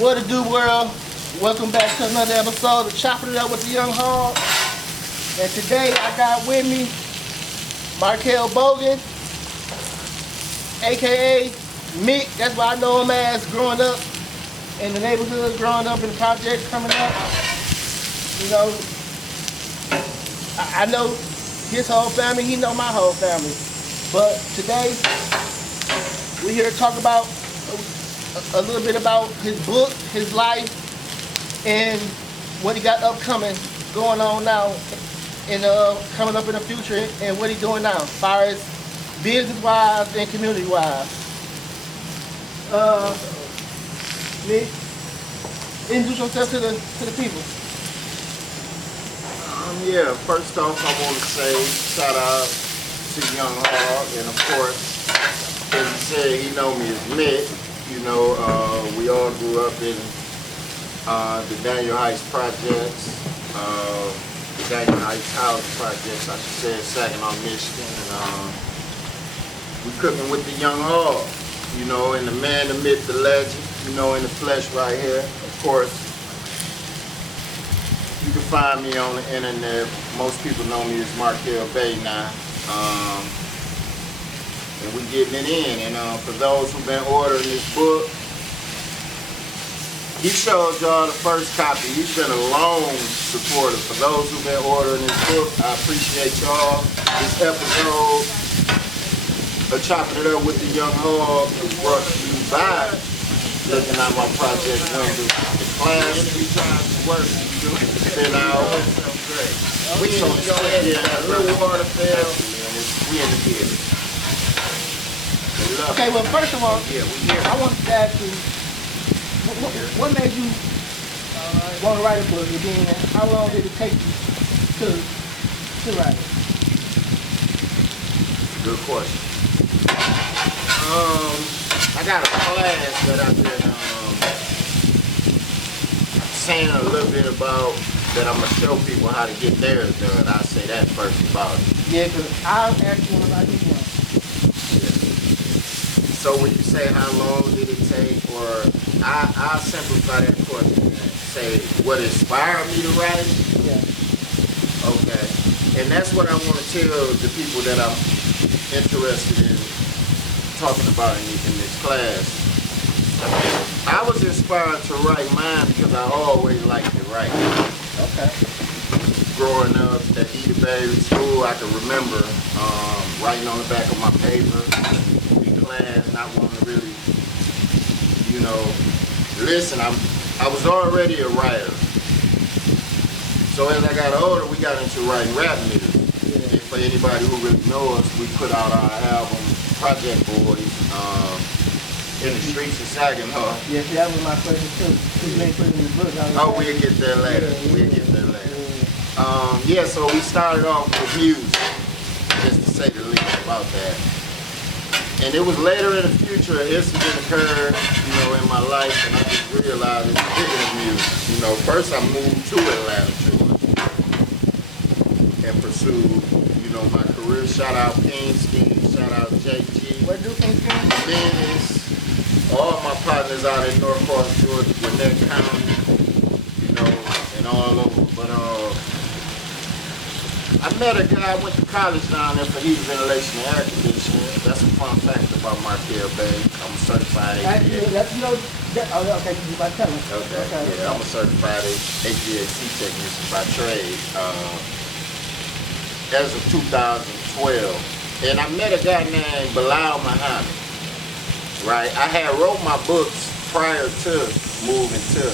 What it do, world? Welcome back to another episode of Chopping It Up with the Young Hog. And today I got with me Marcel Bogan, aka Mick. That's what I know him as growing up in the neighborhood, growing up in the projects coming up. You know, I know his whole family, he know my whole family. But today, we're here to talk about a little bit about his book, his life, and what he got upcoming, going on now, and coming up in the future, and what he's doing now, as far as business-wise and community-wise. Nick, introduce yourself to the people. Yeah, first off, I want to say shout out to Young Hog, and of course, as he said, he know me as Mick. You know, we all grew up in the Daniel Heights projects, the Daniel Heights housing projects, I should say, in Saginaw, Michigan, and we cooking with the Young Hog, you know, and the man, the myth, the legend, you know, in the flesh right here. Of course, you can find me on the internet. Most people know me as Marcel Bogan now. And we getting it in. And for those who've been ordering this book, he showed y'all the first copy. He's been a long supporter. For those who've been ordering this book, I appreciate y'all. This episode of Chopping It Up with the Young Hog is brought to you by looking at my project window. The class 3 times the work. Been out. We so excited. A little water fell. We in the business. Okay, well, first of all, I want to ask you, what made you want to write a book, and then how long did it take you to write it? Good question. I got a class that I've been saying a little bit about, that I'm going to show people how to get theirs done. I'll say that first about it. Yeah, because I'll ask you when I get one. So when you say how long did it take, or I'll simplify that question and say what inspired me to write it? Yeah. Okay. And that's what I want to tell the people that I'm interested in talking about in this class. I was inspired to write mine because I always liked to write. Okay. Growing up at Eda Baby School, I can remember writing on the back of my paper, class, not wanting to really, you know, listen. I was already a writer. So as I got older, we got into writing rap music. Yeah. And for anybody who really knows us, we put out our album, Project Boys, in the streets of Saginaw. Yeah, see, that was my question too. They put it in the book. Oh, we'll get there later. Yeah, we'll get there later. Yeah, so we started off with music, just to say the least about that. And it was later in the future, an incident occurred, you know, in my life, and I just realized it's bigger than music. You know, first I moved to Atlanta, Georgia, and pursued, you know, my career. Shout out King Scheme, shout out JG. What do King Scheme? Business. All my partners out in North Cross, Georgia, Gwinnett County, you know, and all over. But I met a guy, I went to college down there for heat, ventilation, and air conditioning. That's a fun fact about Marcel Bogan. I'm a certified HVAC. Okay, you about to tell me. Okay, yeah, I'm a certified HVAC technician by trade as of 2012. And I met a guy named Bilal Muhammad, right? I had wrote my books prior to moving to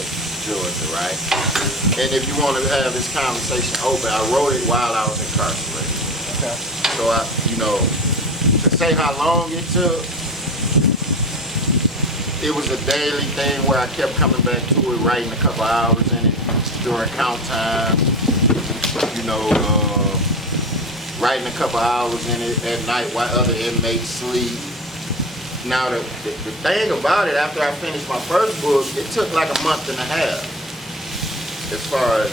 Georgia, right? And if you want to have this conversation open, I wrote it while I was incarcerated. Okay. So I, you know, to say how long it took, it was a daily thing where I kept coming back to it, writing a couple hours in it during count time, you know, writing a couple hours in it at night while other inmates sleep. Now the thing about it, after I finished my first book, it took like a month and a half as far as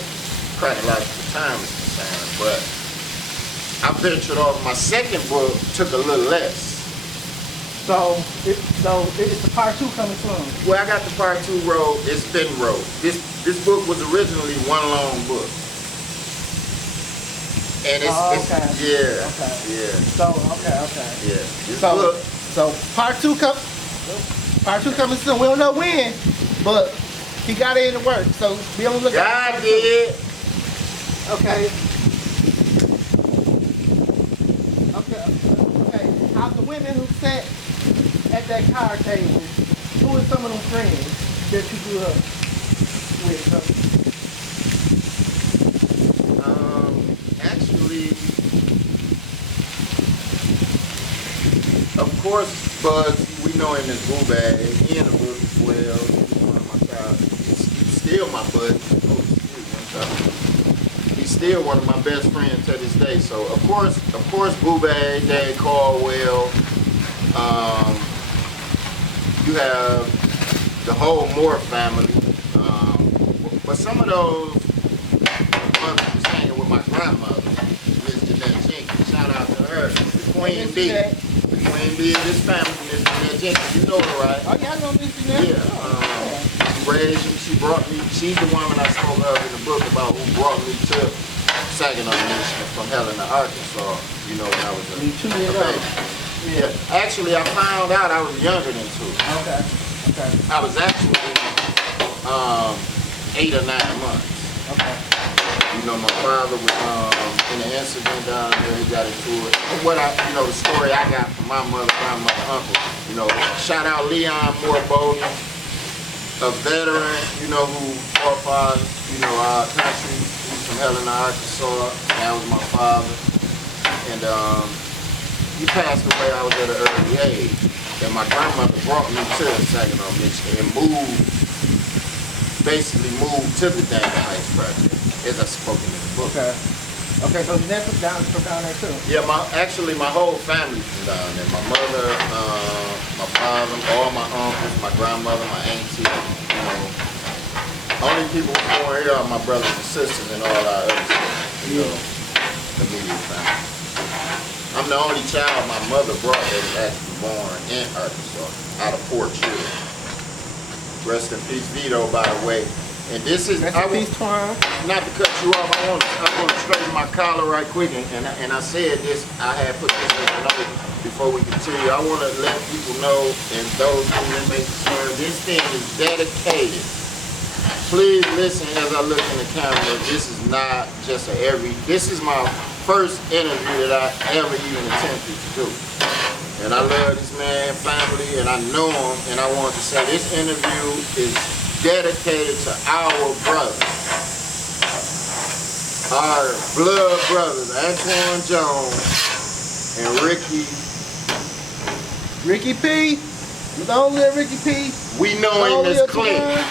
chronological time is concerned. But I ventured off. My second book took a little less. So it's the part 2 coming soon. Well, I got the part 2 rolled. It's been rolled. This book was originally one long book. And it's okay. Yeah. Okay. Yeah. So okay. Yeah. This book. So part 2 coming soon. We don't know when, but he got it in the work. So be on the lookout. God did. Okay. Okay. Out the women who sat at that card table, who are some of them friends that you grew up with? Actually, of course, Bud, we know him as Boo Bag. He in the book as well. He's one of my child. He's still my bud. Oh, excuse me, I'm sorry. He's still one of my best friends to this day. So of course, Boo Bag, Dad Caldwell. You have the whole Moore family. But some of those mothers was hanging with my grandmother, Miss Jeanette Jenkins. Shout out to her. The Queen Bee. The Queen Bee of this family, Miss Jeanette Jenkins. You know her, right? Oh yeah, I know Miss Jeanette. Yeah. She raised me. She brought me. She's the woman I spoke of in the book about who brought me to Saginaw, Michigan from Helena, Arkansas. You know, when I was a baby. Yeah. Actually, I found out I was younger than 2. Okay. I was actually 8 or 9 months. Okay. You know, my father was in an incident down there. He got into it. The story I got from my mother, grandmother, uncle. You know, shout out Leon Moore Bogan, a veteran. You know, who fought for our country. He's from Helena, Arkansas. That was my father, and he passed away. I was at an early age, and my grandmother brought me to Saginaw, Michigan, and basically moved to the Dayton Heights Project, as I spoke in the book. Okay, so Jeanette from down there too? Yeah, my whole family from down there. My mother, my father, all my uncles, my grandmother, my auntie, you know. Only people born here are my brothers and sisters and all our other stuff, you know, immediate family. I'm the only child my mother brought that was actually born in Arkansas, out of 4 children. Rest in peace, Vito, by the way. And this is, Rest in peace, Twan. Not to cut you off, I want to straighten my collar right quick. And I said this, I had put this in the note before we continue. I want to let people know, and those who may be concerned, this thing is dedicated. Please listen as I look in the camera. This is not just this is my first interview that I ever even attempted to do. And I love this man, family, and I know him, and I want to say this interview is dedicated to our brothers, our blood brothers, Antoine Jones and Ricky P. Don't live Ricky P. We know him as Clint.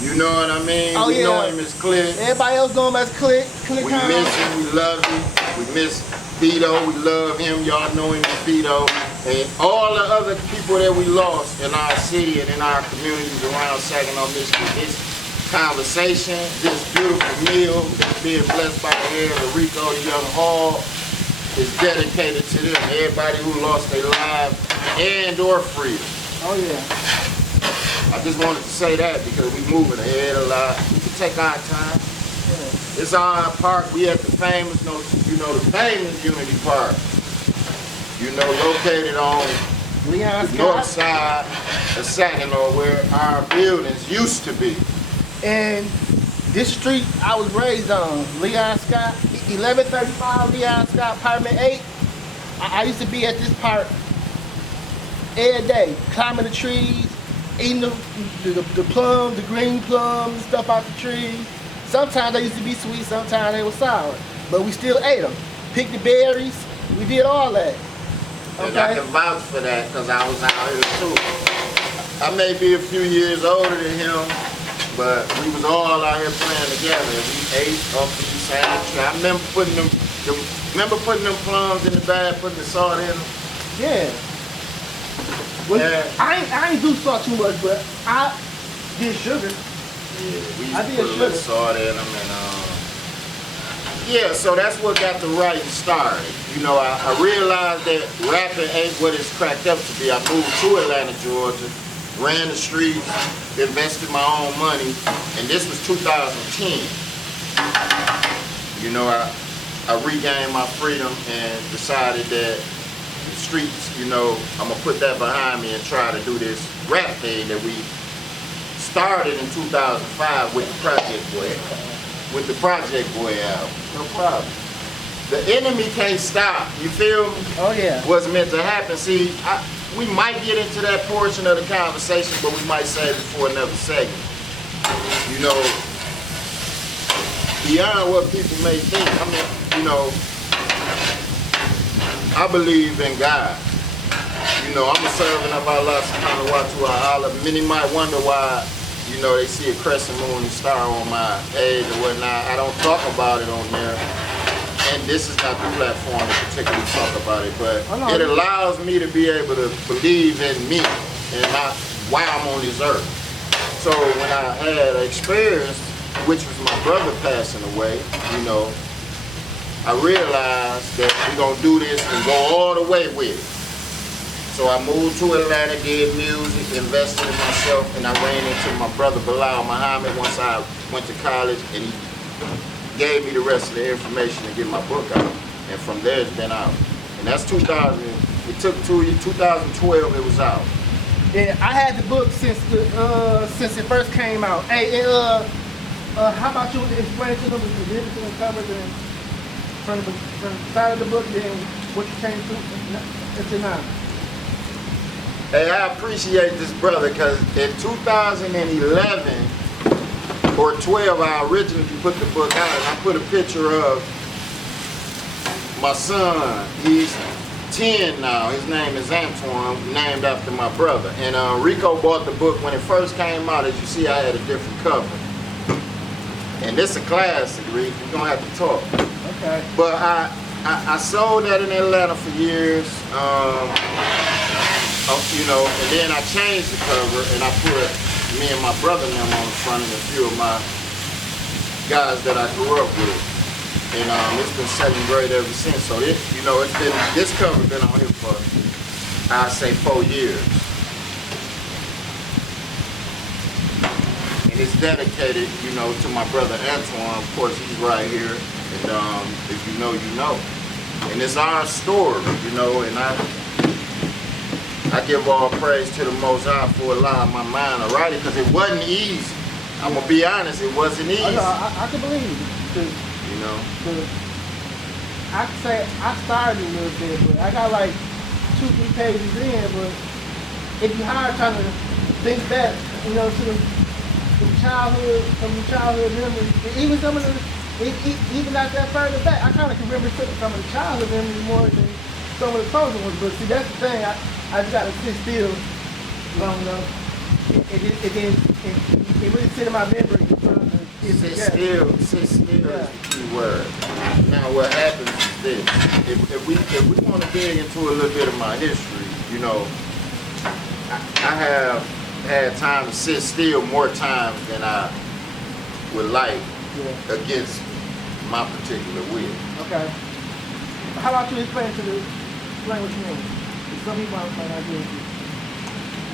You know what I mean? Oh, we yeah. know him as Clint. Everybody else know him as Clint. We miss him, we love him. We miss Vito, we love him. Y'all know him as Vito. And all the other people that we lost in our city and in our communities around Saginaw, Michigan. This conversation, this beautiful meal that's being blessed by the hand of Rico, the young Hall, is dedicated to them. Everybody who lost their lives and or freedom. Oh yeah. I just wanted to say that because we moving ahead a lot. We can take our time. Yeah. It's our park. We at the famous, the famous Unity Park. You know, located on the north side of Saginaw, where our buildings used to be. And this street I was raised on, Leon Scott, 1135 Leon Scott, apartment 8. I used to be at this park every day, climbing the trees, eating the plums, the green plums and stuff out the trees. Sometimes they used to be sweet, sometimes they were sour, but we still ate them. Picked the berries, we did all that. Okay. And I can vouch for that because I was out here too. I may be a few years older than him, but we was all out here playing together. We ate off the same tree. I remember putting them plums in the bag, putting the salt in them. Yeah. Well, yeah. I ain't do salt too much, but I did sugar. Yeah, we used to put a little salt in them, and Yeah, so that's what got the writing started. You know, I realized that rapping ain't what it's cracked up to be. I moved to Atlanta, Georgia, ran the streets, invested my own money, and this was 2010. You know, I regained my freedom and decided that the streets, you know, I'm gonna put that behind me and try to do this rap thing that we started in 2005 with the Project Boy album. No problem. The enemy can't stop. You feel me? Oh yeah. What's meant to happen. See, we might get into that portion of the conversation, but we might save it for another segment. You know, beyond what people may think, I mean, you know, I believe in God. You know, I'm a servant of Allah subhanahu wa ta'ala. Many might wonder why, you know, they see a crescent moon and star on my age or whatnot. I don't talk about it on there. And this is not the platform to particularly talk about it, but it allows me to be able to believe in me and not why I'm on this earth. So when I had an experience, which was my brother passing away, you know, I realized that we're gonna do this and go all the way with it. So I moved to Atlanta, did music, invested in myself, and I ran into my brother Bilal Muhammad once I went to college, and he gave me the rest of the information to get my book out. And from there it's been out. And that's 2000, it took 2012 it was out. Yeah, I had the book since it first came out. Hey, how about you explain to them the difference in the covers and from the side of the book, then what you changed to now? Hey, I appreciate this brother because in 2011 or 12, I originally put the book out and I put a picture of my son. He's 10 now. His name is Antoine, named after my brother. And Rico bought the book when it first came out. As you see, I had a different cover. And this is a classic, Rick. We're gonna have to talk. Okay. But I sold that in Atlanta for years. You know, and then I changed the cover and I put me and my brother and them on the front and a few of my guys that I grew up with. And it's been selling great ever since. So it, you know, it's been, this cover been on here for, I'd say 4 years. And it's dedicated, you know, to my brother Antoine. Of course, he's right here. And if you know, you know. And it's our story, you know, and I give all praise to the Most High for allowing my mind to write it because it wasn't easy. I'm gonna be honest, it wasn't easy. I can believe it. You know? I can say I started a little bit, but I got like 2-3 pages in, but it'd be hard trying to think back, you know, to the childhood, from the childhood memories. And even some of the, even not that further back, I kind of can remember some of the childhood memories more than some of the closer ones. But see, that's the thing. I just got to sit still long enough. It really sit in my memory. Sit still is the key word. Now what happens is this. If we want to dig into a little bit of my history, you know, I have had time to sit still more times than I would like against my particular will. Okay. How about you explain what you mean? Some people might not get it.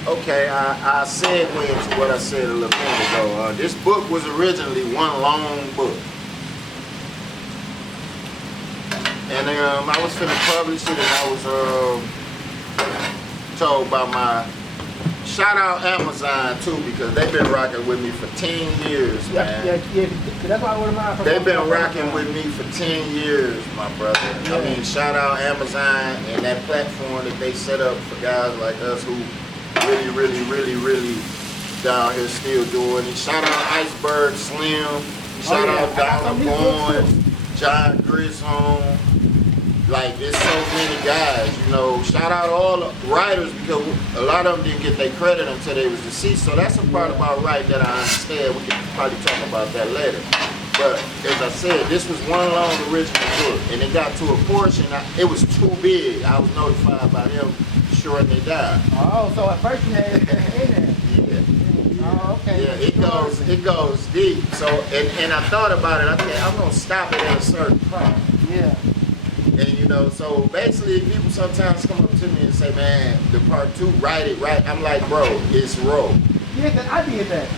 Okay, I segued into what I said a little bit ago. This book was originally one long book. And I was finna publish it and I was told by my, shout out Amazon too, because they've been rocking with me for 10 years, man. Yeah, that's why I ordered mine from. They've been rocking with me for 10 years, my brother. Yeah. I mean, shout out Amazon and that platform that they set up for guys like us who really down here still doing it. Shout out Iceberg Slim. Shout out Donald Bowen, John Grisholm. Like, there's so many guys, you know. Shout out all the writers because a lot of them didn't get their credit until they was deceased. So that's a part about writing that I understand. We can probably talk about that later. But as I said, this was one long original book, and it got to a portion. It was too big. I was notified by them shortly died. Oh, so at first you had everything in there. Yeah. Oh, okay. Yeah, it goes deep. So and I thought about it. Okay, I'm gonna stop it at a certain part. Yeah. And you know, so basically people sometimes come up to me and say, man, the part 2, write it right. I'm like, bro, it's raw. Yeah, 'cause I did that.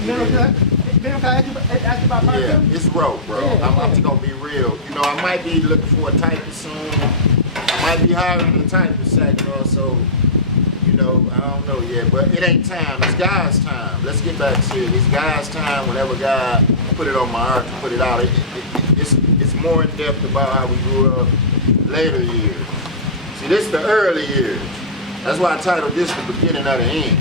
Remember I asked you about part 2? Yeah, it's raw, bro. Yeah, I'm just gonna be real. You know, I might be looking for a typist soon. I might be hiring a typist second or so. You know, I don't know yet, but it ain't time. It's God's time. Let's get back to it. It's God's time. Whenever God put it on my heart to put it out, it's more in depth about how we grew up later years. See, this is the early years. That's why I titled this The Beginning of the End,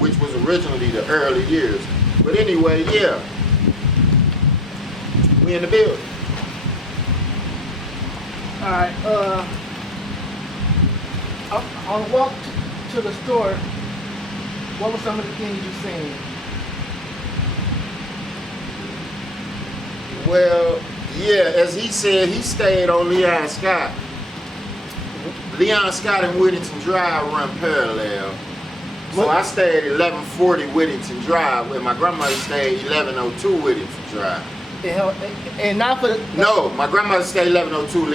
which was originally the early years. But anyway, yeah, we in the building. All right. On the walk to the store, what were some of the things you seen? Well, yeah, as he said, he stayed on Leon Scott. Leon Scott and Whittington Drive run parallel. So I stayed at 1140 Whittington Drive, where my grandmother stayed 1102 Whittington Drive. And not for the... No, my grandmother stayed 1102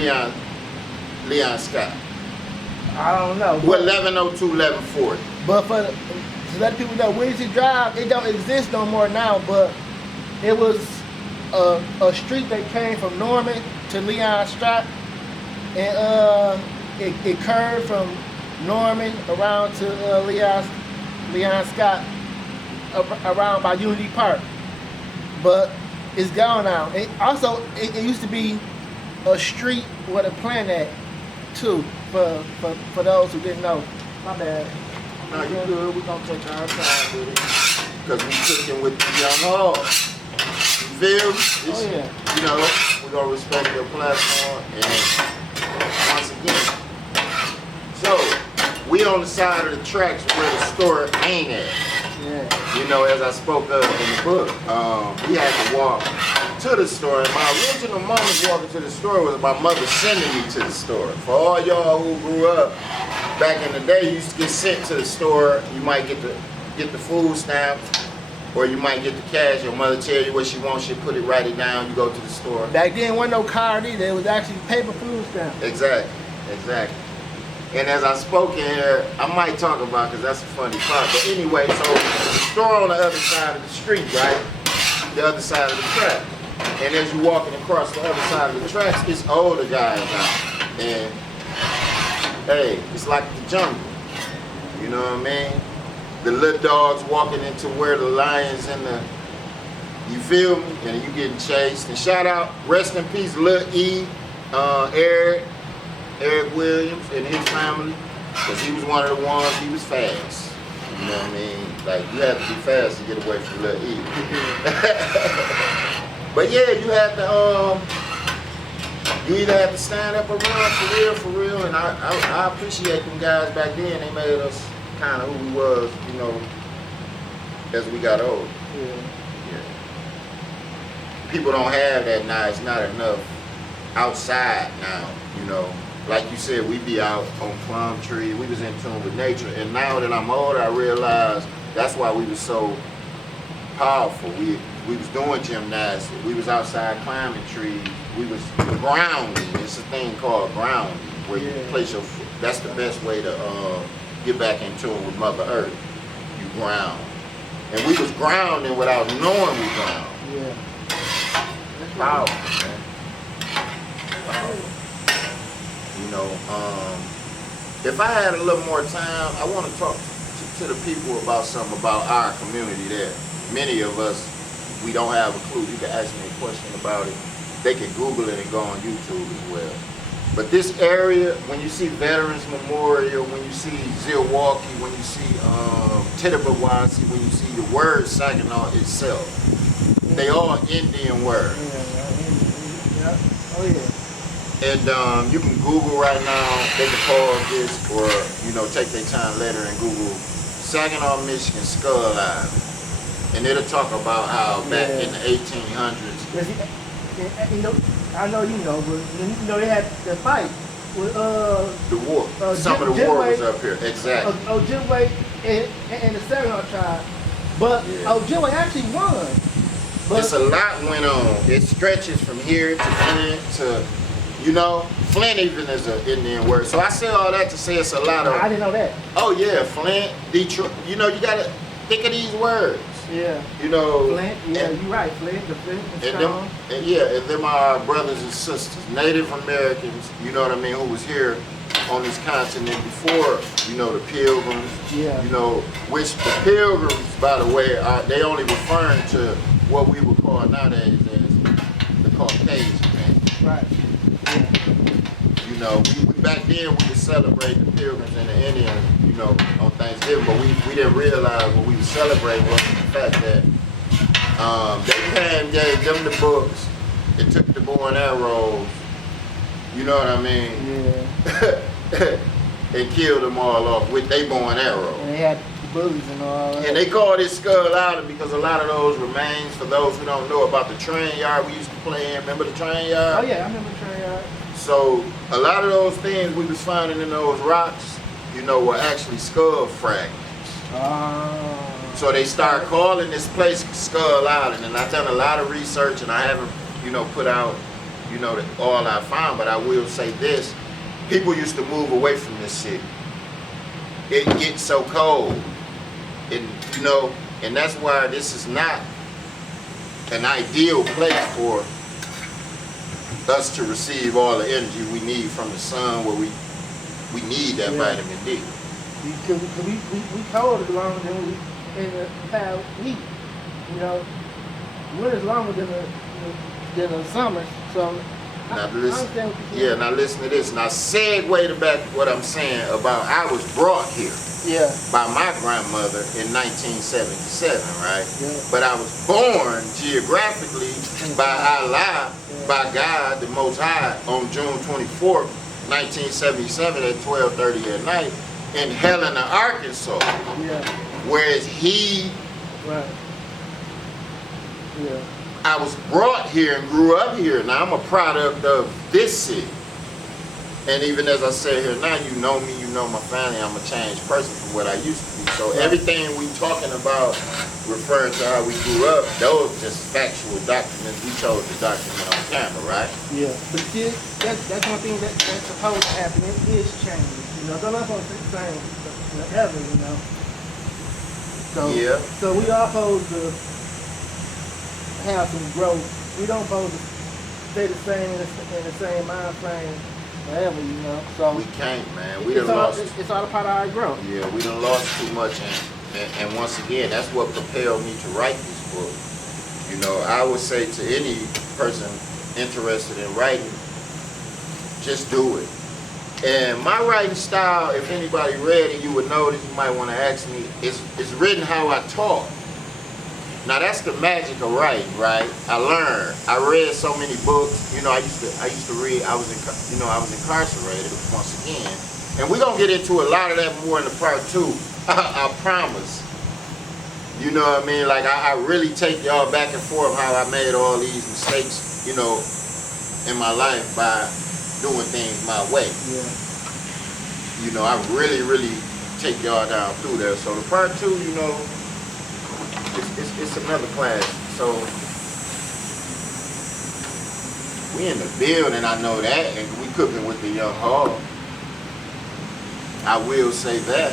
Leon Scott. I don't know. Well, 1102, 1140. But to let people know, Whittington Drive, it don't exist no more now, but it was a street that came from Norman to Leon Scott, and it curved from Norman around to Leon Scott around by Unity Park. But it's gone now. It used to be a street where the plant at too, for those who didn't know. My bad. No, you good. We're going to take our time with it. Because we cooking with the young hog. You feel me? Oh, yeah. You know, we're going to respect your platform. And once again, so we on the side of the tracks where the store ain't at. Yeah. You know, as I spoke of in the book, we had to walk to the store. And my original moment walking to the store was my mother sending me to the store. For all y'all who grew up back in the day, you used to get sent to the store. You might get the food stamps, or you might get the cash. Your mother tell you what she wants, she write it down, you go to the store. Back then, wasn't no card either. It was actually paper food stamps. Exactly. And as I spoke in here, I might talk about, because that's a funny part. But anyway, so the store on the other side of the street, right? The other side of the track. And as you're walking across the other side of the tracks, it's older guys now. And hey, it's like the jungle. You know what I mean? The little dogs walking into where the lions and the, you feel me? And you getting chased. And shout out, rest in peace, Lil E, Eric Williams and his family, because he was one of the ones, he was fast. You know what I mean? Like, you have to be fast to get away from Lil E. But yeah, you either have to stand up around for real, and I appreciate them guys back then. They made us kind of who we was, you know, as we got older. Yeah. People don't have that now. It's not enough outside now, you know. Like you said, we be out on Plum Tree. We was in tune with nature. And now that I'm older, I realize that's why we was so powerful. We was doing gymnastics. We was outside climbing trees. We was grounding. It's a thing called grounding, where you place your foot. That's the best way to get back in tune with Mother Earth. You ground. And we was grounding without knowing we ground. Yeah. That's powerful, man. Powerful. You know, if I had a little more time, I want to talk to the people about something about our community there. Many of us, we don't have a clue. You can ask me a question about it. They can Google it and go on YouTube as well. But this area, when you see Veterans Memorial, when you see Zilwaukee, when you see Tittabawassee, when you see the word Saginaw itself, they all Indian words. Yeah. Oh yeah. And you can Google right now, they can pause this, or, you know, take their time later and Google Saginaw, Michigan, Skull Island. And it'll talk about how back in the 1800s. You know, I know you know, but you know they had the fight with the war. Some of the war was up here, exactly. Ojibwe and the Saginaw tribe. But Yeah. Joey actually won. But It's a lot went on. It stretches from here to Flint to, you know, Flint even is an Indian word. So I say all that to say it's a lot of. I didn't know that. Oh yeah, Flint, Detroit. You know, you gotta think of these words. Yeah. You know. Flint, yeah, and- you're right. Flint, the Flint, the And them, Stone. and them are our brothers and sisters, Native Americans, you know what I mean, who was here on this continent before, you know, the Pilgrims, Yeah. you know, which the Pilgrims, by the way, they only referring to what we would call nowadays as the Caucasian man. Right. Yeah. You know, we back then we would celebrate the Pilgrims and the Indians, you know, on Thanksgiving, but we didn't realize what we were celebrating was the fact that they came, gave them the books, and took the bow and arrows, you know what I mean, Yeah. and killed them all off with their bow and arrow. And they had the bullies and all that. And they called it Skull Island because a lot of those remains, for those who don't know about the train yard we used to play in, remember the train yard? Oh yeah, I remember the train yard. So a lot of those things we was finding in those rocks, you know, were actually skull fragments. Oh. So they start calling this place Skull Island, and I've done a lot of research, and I haven't, you know, put out, you know, all I found. But I will say this: people used to move away from this city. It gets so cold, and you know, and that's why this is not an ideal place for us to receive all the energy we need from the sun, where we need that vitamin D. Because we cold longer than we in the past heat. You know, winter's longer than the summer. So Now I listen, understand what you're saying. now listen to this. Now segue to back what I'm saying about I was brought here Yeah. by my grandmother in 1977, right? Yeah. But I was born geographically by Allah, by God, the Most High, on June 24th, 1977 at 12:30 at night in Helena, Arkansas. Yeah. Whereas he, Right. Yeah. I was brought here and grew up here. Now I'm a product of this city. And even as I say here now, you know me, you know my family, I'm a changed person from what I used to be. So everything we talking about, referring to how we grew up, those just factual documents we chose to document on camera, right? Yeah. But still, that's one thing that's supposed to happen. It is changing. You know, don't let them say the same forever, you know. So, Yeah. so we are supposed to have some growth. We don't supposed to stay the same in the same mind frame forever, you know. So We can't, man. We done lost. it's all a part of our growth. Yeah, we done lost too much, and once again, that's what propelled me to write this book. You know, I would say to any person interested in writing, just do it. And my writing style, if anybody read it, you would notice, you might want to ask me, it's written how I talk. Now that's the magic of writing, right? I learned. I read so many books. You know, I used to read. I was incarcerated once again, and we're gonna get into a lot of that more in the part 2. I promise. You know what I mean? Like I really take y'all back and forth how I made all these mistakes, you know, in my life by doing things my way. Yeah. You know, I really take y'all down through there. So the part 2, you know, it's another class. So we in the building, I know that, and we cooking with the young hog. I will say that.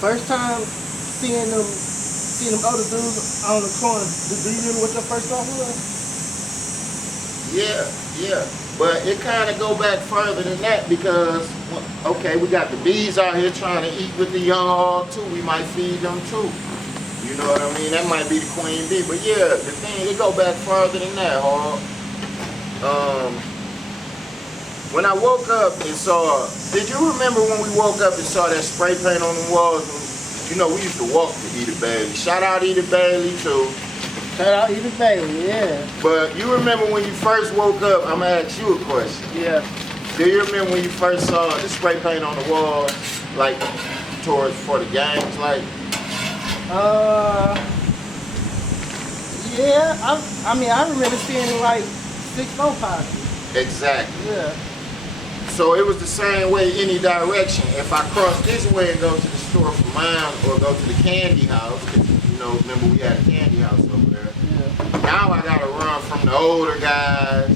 First time seeing them other dudes on the corner, do you remember what your first thought was? Yeah. But it kind of go back further than that because, okay, we got the bees out here trying to eat with the young hog too. We might feed them too. You know what I mean? That might be the queen bee. But yeah, the thing, it go back further than that, hog. When I woke up and saw, did you remember when we woke up and saw that spray paint on the walls? You know, we used to walk to Edith Bailey. Shout out Edith Bailey too. Shout out Edith Bailey, yeah. But you remember when you first woke up, I'm gonna ask you a question. Yeah. Do you remember when you first saw the spray paint on the walls, like for the games, like? Yeah. I mean, I remember seeing like 6-4 pockets. Exactly. Yeah. So it was the same way any direction. If I cross this way and go to the store for mine or go to the candy house. 'Cause, you know, remember we had a candy house over there. Yeah. Now I gotta run from the older guys.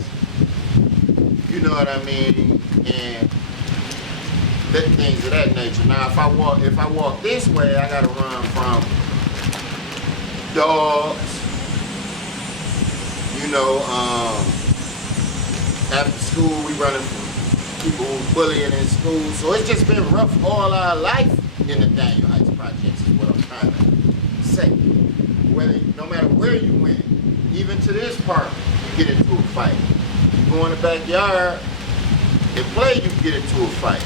You know what I mean? And things of that nature. Now if I walk this way, I gotta run from dogs. You know, after school we running from people who bullying in school. So it's just been rough all our life in the Daniel Heights projects is what I'm trying to say. No matter where you went, even to this park, you get into a fight. You go in the backyard and play, you get into a fight.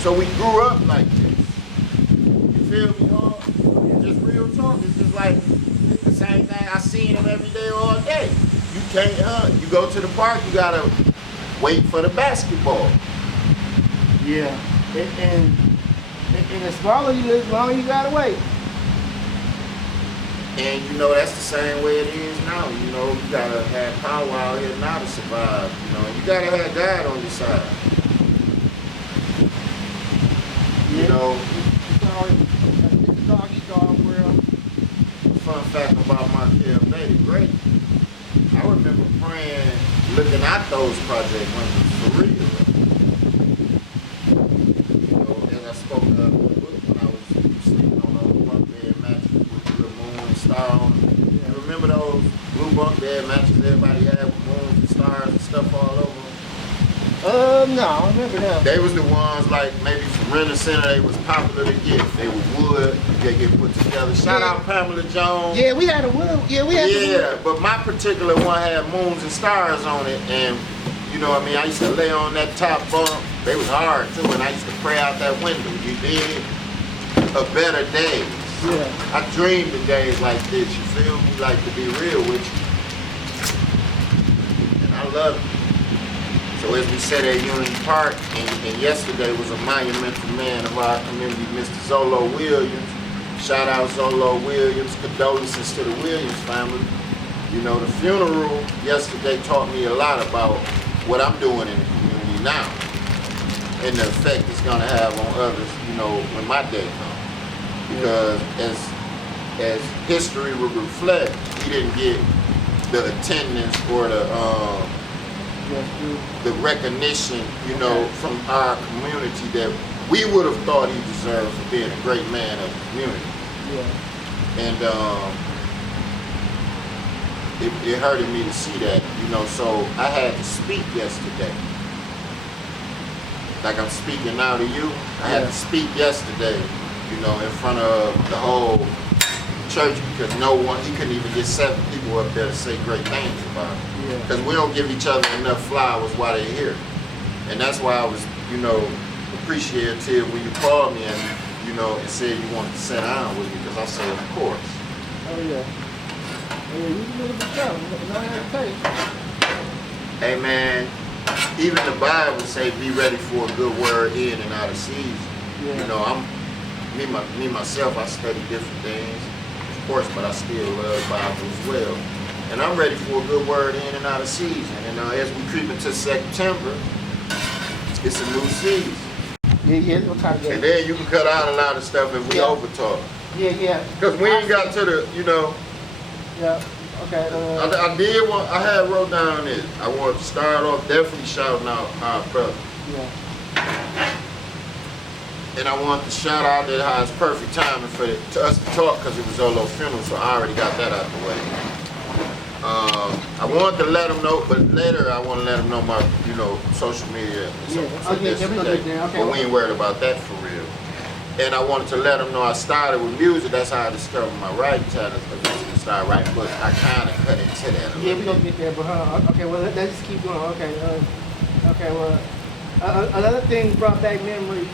So we grew up like this. You feel me, dog? Just real talk. It's just like the same thing. I seen them every day, all day. You can't you go to the park, you gotta wait for the basketball. Yeah. And the smaller you live, the longer you gotta wait. And you know that's the same way it is now. You know, you gotta have power out here now to survive. You know, you gotta have God on your side. You know, it's a dog-eat-dog world. Fun fact about Marcel Bogan, great. I remember praying, looking at those project windows for real. You know, as I spoke of in the book when I was sleeping on those bunk bed mattresses with the little moon and star on them. You remember those blue bunk bed mattresses everybody had with moons and stars and stuff all over them? No, I remember them. They was the ones like maybe from Renner Center, they was popular to get. They were wood, they get put together. Shout out Pamela Jones. Yeah, we had a wood. Yeah, we had the wood. But my particular one had moons and stars on it, and you know what I mean, I used to lay on that top bunk. They was hard too, and I used to pray out that window. You did a better day. Yeah. I dreamed of days like this, you feel me? Like to be real with you. And I love it. So as we said at Unity Park, and yesterday was a monumental man of our community, Mr. Zolo Williams. Shout out Zolo Williams, condolences to the Williams family. You know, the funeral yesterday taught me a lot about what I'm doing in the community now and the effect it's gonna have on others, you know, when my day comes. Because as history will reflect, he didn't get the attendance or the recognition, you know, from our community that we would have thought he deserved for being a great man of the community. Yeah. And it hurted me to see that, you know, so I had to speak yesterday. Like I'm speaking now to you, I had to speak yesterday, you know, in front of the whole church because he couldn't even get 7 people up there to say great things about it. Because we don't give each other enough flowers while they're here. And that's why I was, you know, appreciative when you called me and, you know, and said you wanted to sit down with me because I said, of course. Oh, yeah. Yeah, you can do the show. Not have to take. Hey, man, even the Bible say be ready for a good word in and out of season. Yeah. You know, me myself, I study different things, of course, but I still love the Bible as well. And I'm ready for a good word in and out of season. And as we creep into September, it's a new season. Yeah, we'll talk about and then you can cut out a lot of stuff if we over talk. Yeah. Because we ain't got to the, you know. Yeah, okay. I had wrote down this. I want to start off definitely shouting out our brother. Yeah. And I want to shout out that how it's perfect timing for us to talk because it was Zolo's funeral, so I already got that out the way. I wanted to let them know, but later I want to let them know my, you know, social media. But we ain't worried about that for real. And I wanted to let them know I started with music. That's how I discovered my writing talent. Eventually started writing books. I kind of cut into that. Yeah, we're gonna get there, but okay. Well, let's just keep going. Okay. Okay. Well, another thing brought back memories.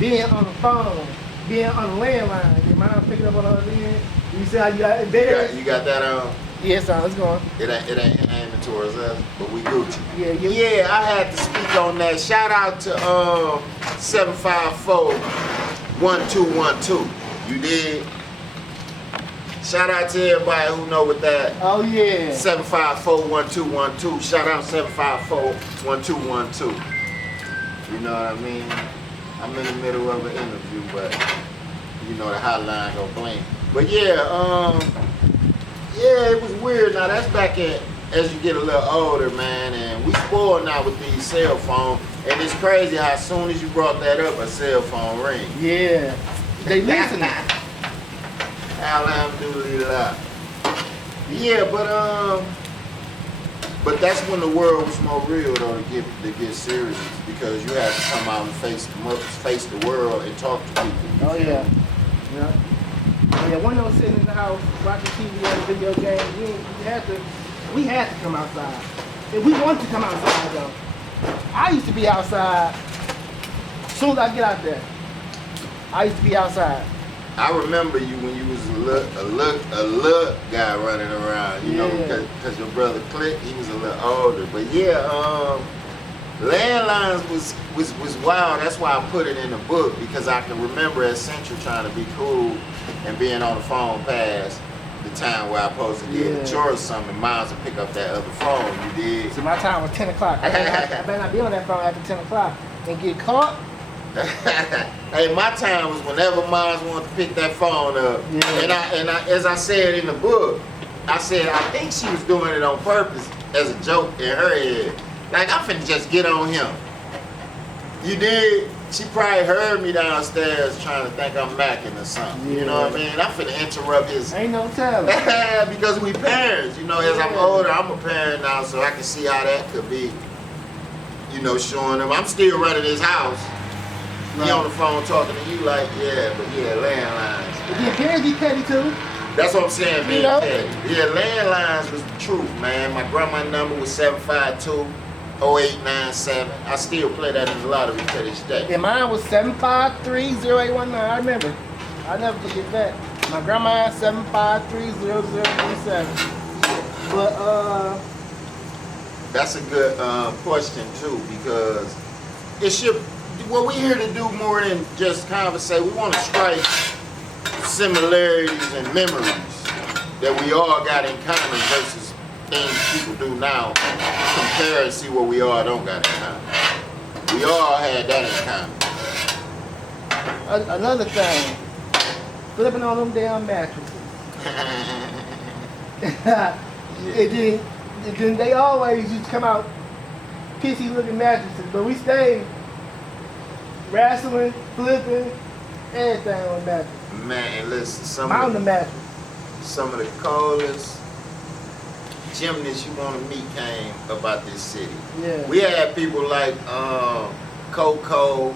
Being on the phone, being on the landline. Your mind picking up on the other end. You see how you got there? You got that on? Yes, let's go on. It ain't aiming towards us, but we Gucci. Yeah, I had to speak on that. Shout out to 754-1212. You did? Shout out to everybody who know what that. Oh yeah. 754-1212. Shout out 754-1212. You know what I mean? I'm in the middle of an interview, but you know the hotline go blink. But yeah, yeah, it was weird. Now that's back as you get a little older, man, and we spoiled now with these cell phones. And it's crazy how as soon as you brought that up, a cell phone ring. Yeah, they listening. Alhamdulillah. Yeah, but that's when the world was more real though to get serious, because you had to come out and face the world and talk to people. Oh yeah, yeah. Oh, yeah, one of those sitting in the house watching TV and video games, we had to come outside. If we wanted to come outside though. I used to be outside as soon as I get out there. I used to be outside. I remember you when you was a look guy running around, you know, because your brother Click, he was a little older. But yeah, landlines was wild. That's why I put it in the book, because I can remember at Central trying to be cool and being on the phone past the time where I supposed to get a chore or something. Miles to pick up that other phone. You did. So my time was 10 o'clock. I better not be on that phone after 10 o'clock and get caught. Hey, my time was whenever Miles wanted to pick that phone up. Yeah. And I, as I said in the book, I said I think she was doing it on purpose as a joke in her head. Like, I'm finna just get on him. You did? She probably heard me downstairs trying to think I'm macking or something. Yeah. You know what I mean? I'm finna interrupt his... Ain't no telling. Because we parents. You know, as I'm older, I'm a parent now, so I can see how that could be, you know, showing him. I'm still running his house. He on the phone talking to you like, landlines. But then parents be petty too. That's what I'm saying, being petty. Yeah, landlines was the truth, man. My grandma's number was 752-0897. I still play that in the lottery to this day. And mine was 753-0819. I remember. I'll never forget that. My grandma 753-0037. But that's a good question too, because it should. What we're here to do more than just conversate, we want to strike similarities and memories that we all got in common versus things people do now. Compare and see what we all don't got in common. We all had that in common. Another thing, flipping on them damn mattresses. And then they always used to come out pissy looking mattresses, but we stayed wrestling, flipping, everything on the mattress. Man, listen, some of the coldest gymnasts you want to meet came about this city. Yeah. We had people like Coco,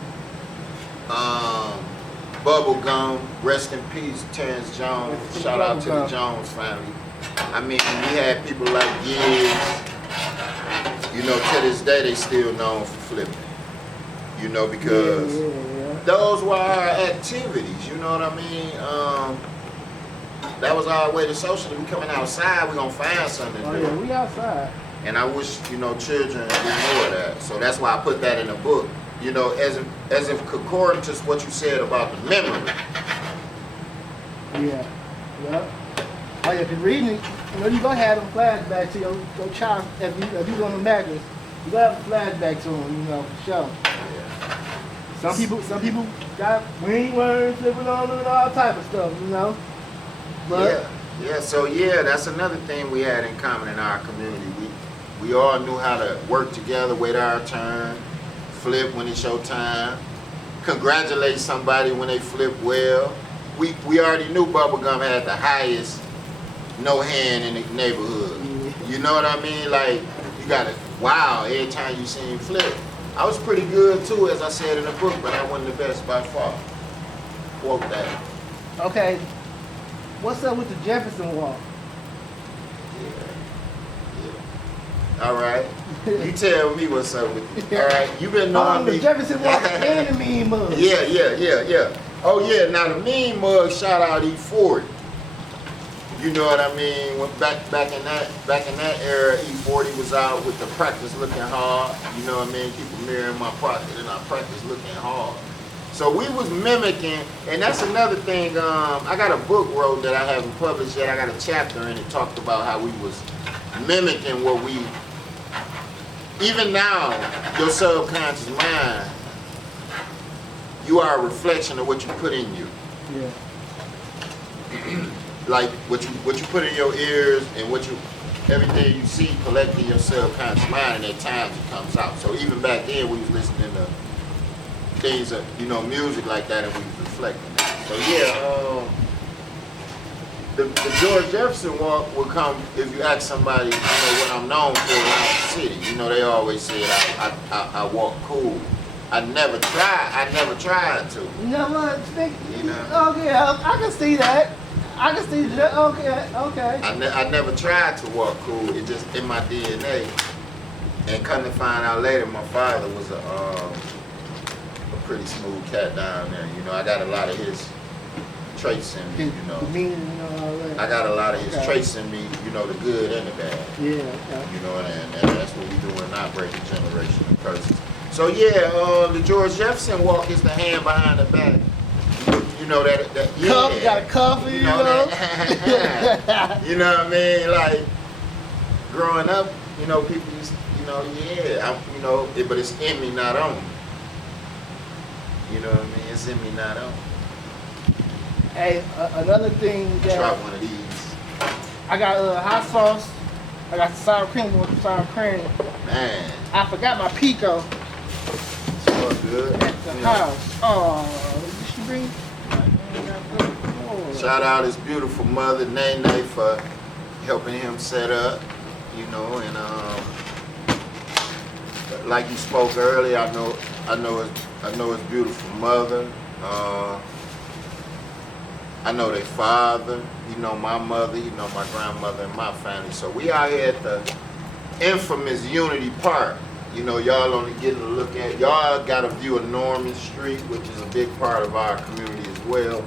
Bubblegum, rest in peace, Terrence Jones. Shout out to the Jones family. I mean, we had people like Gibbs. You know, to this day they still known for flipping. You know, because those were our activities, you know what I mean? That was our way to socially. We coming outside, we gonna find something to do. Yeah, we outside. And I wish, you know, children did more of that. So that's why I put that in the book. You know, as if concordant to what you said about the memory. Yeah. Oh yeah, because reading it, you know, you gonna have them flashbacks to your child if you on the mattress. You gonna have a flashback to them, you know, for sure. Some people got ringworms living on them and all type of stuff, you know. But So that's another thing we had in common in our community. We all knew how to work together, wait our turn, flip when it's your time, congratulate somebody when they flip well. We already knew Bubblegum had the highest no hand in the neighborhood. You know what I mean? Like, you got to, wow, every time you see him flip. I was pretty good too, as I said in the book, but I wasn't the best by far. Quote that. Okay, what's up with the Jefferson Walk? Yeah. All right. You tell me what's up with you. All right. You been knowing me. The Jefferson Walk and the Mean Mug. Yeah. Oh yeah. Now the Mean Mug, shout out E40. You know what I mean? When back in that era, E40 was out with the practice looking hard. You know what I mean? Keep a mirror in my pocket and I practice looking hard. So we was mimicking, and that's another thing. I got a book wrote that I haven't published yet. I got a chapter in it talked about how we was mimicking what we. Even now, your subconscious mind, you are a reflection of what you put in you. Yeah. Like what you put in your ears and everything you see collect in your subconscious mind, and at times it comes out. So even back then we was listening to things that, you know, music like that, and we was reflecting. So yeah, the George Jefferson walk will come if you ask somebody, you know, what I'm known for around the city. You know, they always say I walk cool. I never tried to. You know what? You know? Okay, I can see that. I can see that. Okay. I never tried to walk cool. It just in my DNA. And come to find out later, my father was a pretty smooth cat down there. You know, I got a lot of his traits in me. You know, all that. I got a lot of his traits in me. You know, the good and the bad. Yeah. Okay. You know, and that's what we do in not breaking generational curses. So yeah, the George Jefferson walk is the hand behind the back. You know that yeah. Cuff, you got a cuff, you know. That, you know what I mean? Like growing up, you know, people used, you know, yeah, you know, but it's in me, not on me. You know what I mean? It's in me, not on me. Hey, another thing that Try one of these. I got hot sauce. I got the sour cream with the sour cream. Man, I forgot my pico it's all good. at the house. Oh, did she bring? Shout out his beautiful mother, Nene, for helping him set up. You know, and like you spoke earlier, I know his beautiful mother. I know their father. You know my mother. You know my grandmother and my family. So we out here at the infamous Unity Park. You know, y'all only getting a look at. Y'all got a view of Norman Street, which is a big part of our community as well.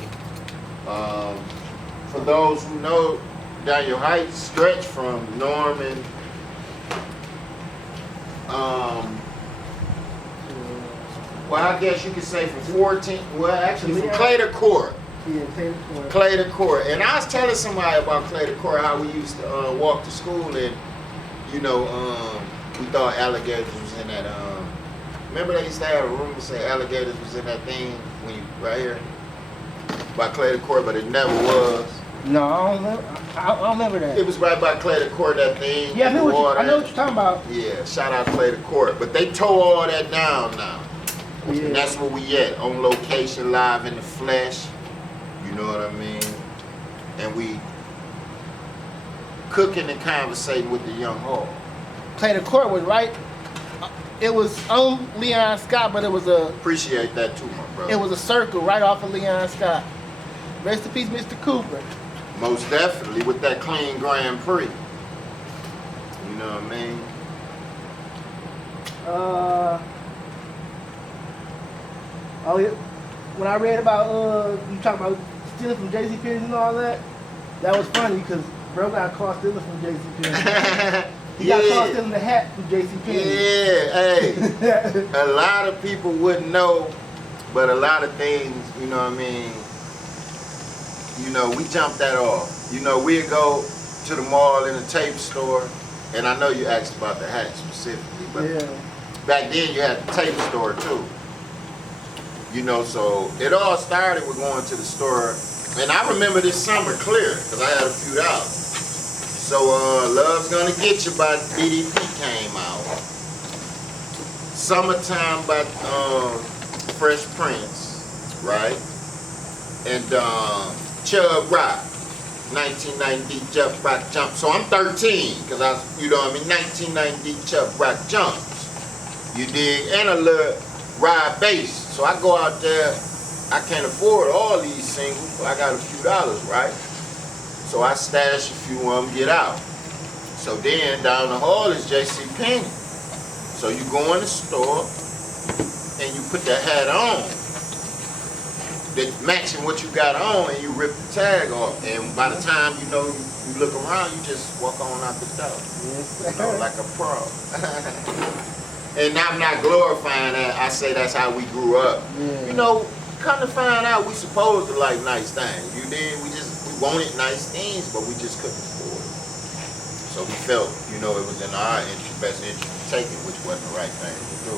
For those who know, Daniel Heights stretch from Norman. Well, I guess you could say from 14. Well, actually, from Clay to Court. Yeah, Clay to Court. Clay to Court. And I was telling somebody about Clay to Court, how we used to walk to school, and you know, we thought alligators was in that. Remember they used to have a rumor say alligators was in that thing when you right here by Clay to Court, but it never was. No, I don't remember that. It was right by Clay to Court, that thing. Yeah, I know what you're talking about. Yeah, shout out Clay to Court. But they tore all that down now. Yeah. And that's where we at, on location, live in the flesh. You know what I mean? And we cooking and conversating with the young hog. Clay to Court was right. It was on Leon Scott, but it was a. Appreciate that too, my brother. It was a circle right off of Leon Scott. Rest in peace, Mr. Cooper. Most definitely, with that clean Grand Prix. You know what I mean? Oh yeah. When I read about you talking about stealing from JCPenney and all that, that was funny because bro got caught stealing from JCPenney. He got caught stealing the hat from JCPenney. Yeah, hey. A lot of people wouldn't know, but a lot of things, you know what I mean? You know, we jumped that off. You know, we'd go to the mall in a tape store, and I know you asked about the hat specifically, but back then you had the tape store too. You know, so it all started with going to the store, and I remember this summer clear, because I had a few out. So Love's Gonna Get You by BDP came out. Summertime by Fresh Prince, right? And Chub Rock, 1990 Chub Rock Jump. So I'm 13, because I was, you know what I mean, 1990 Chub Rock Jumps. You dig? And a little ride bass. So I go out there, I can't afford all these singles, but I got a few dollars, right? So I stash a few of them, get out. So then down the hall is JCPenney. So you go in the store and you put that hat on that's matching what you got on, and you rip the tag off. And by the time you know you look around, you just walk on out the door. Yes, you know, like a pro. And I'm not glorifying that. I say that's how we grew up. Yeah. You know, come to find out, we supposed to like nice things. You did. We wanted nice things, but we just couldn't afford it. So we felt, you know, it was in our interest, best interest to take it, which wasn't the right thing to do.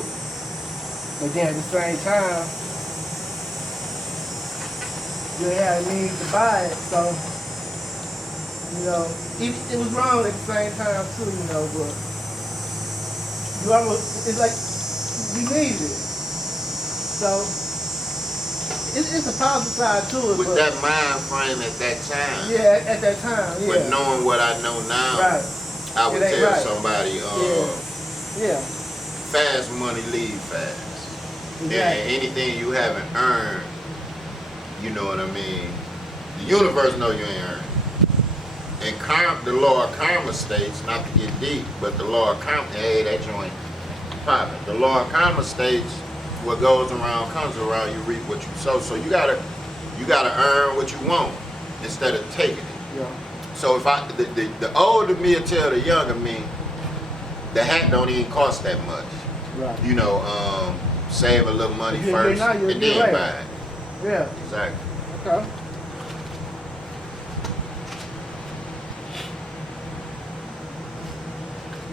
But then at the same time, you had a means to buy it, so, you know, it was wrong at the same time too, you know, but you almost, it's like, you need it. So, it's a positive side to it. With but, that mind frame at that time. Yeah, at that time, yeah. But knowing what I know now, right. I would tell somebody, yeah. fast money leave fast. Exactly. And anything you haven't earned, you know what I mean? The universe know you ain't earned. And the law of karma states, not to get deep, but the law of karma, hey, that joint popping. The law of karma states, what goes around comes around, you reap what you sow. So you gotta earn what you want instead of taking it. Yeah. So if the older me will tell the younger me, the hat don't even cost that much. Right. You know, save a little money first and then buy it. Yeah. Exactly. Okay.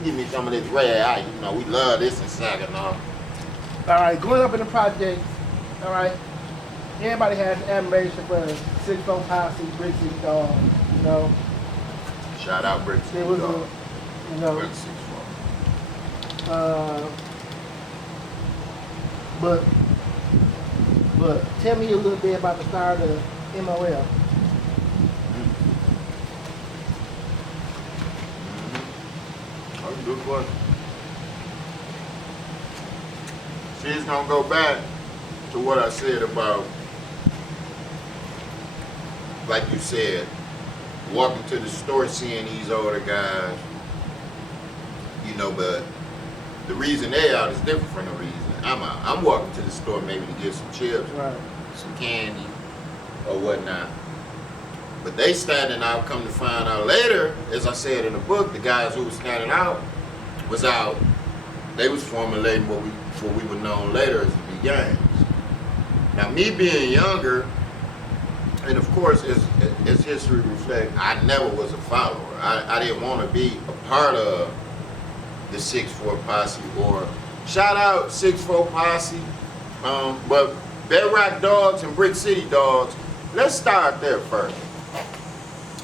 Give me some of this red eye. You know, we love this in Saginaw. All right, growing up in the projects, all right, everybody has admiration for 6'4" Posse, Brick City Dog, you know. Shout out Brick City It was Dog. you know. Brick 6'4". But tell me a little bit about the start of MOL. That's a good question. See, it's gonna go back to what I said about, like you said, walking to the store, seeing these older guys, you know, but the reason they out is different from the reason I'm out. I'm walking to the store maybe to get some chips, Right. some candy, or whatnot. But they standing out, come to find out later, as I said in the book, the guys who was standing out was out. They was formulating what we would know later as the B gangs. Now me being younger, and of course as history reflects, I never was a follower. I didn't want to be a part of the 6'4" Posse, or shout out 6'4" Posse, but Bedrock Dogs and Brick City Dogs, let's start there first.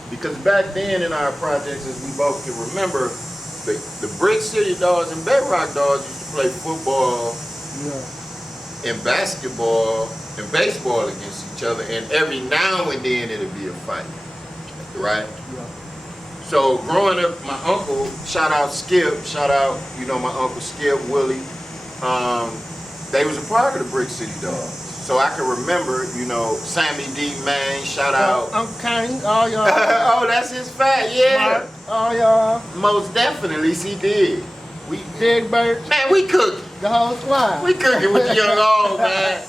Because back then in our projects, as we both can remember, the Brick City Dogs and Bedrock Dogs used to play football and basketball and baseball against each other, and every now and then it'd be a fight, right? Yeah. So growing up, my uncle, shout out Skip, shout out, you know, my uncle Skip, Willie, they was a part of the Brick City Dogs. So I can remember, you know, Sammy D. Main, shout out. Uncle Kane, all y'all. Oh, that's his fat, yeah. Mark, all y'all. Most definitely, he did. We Big Bird, Man, we cooking. the whole squad. We cooking with the young old, man.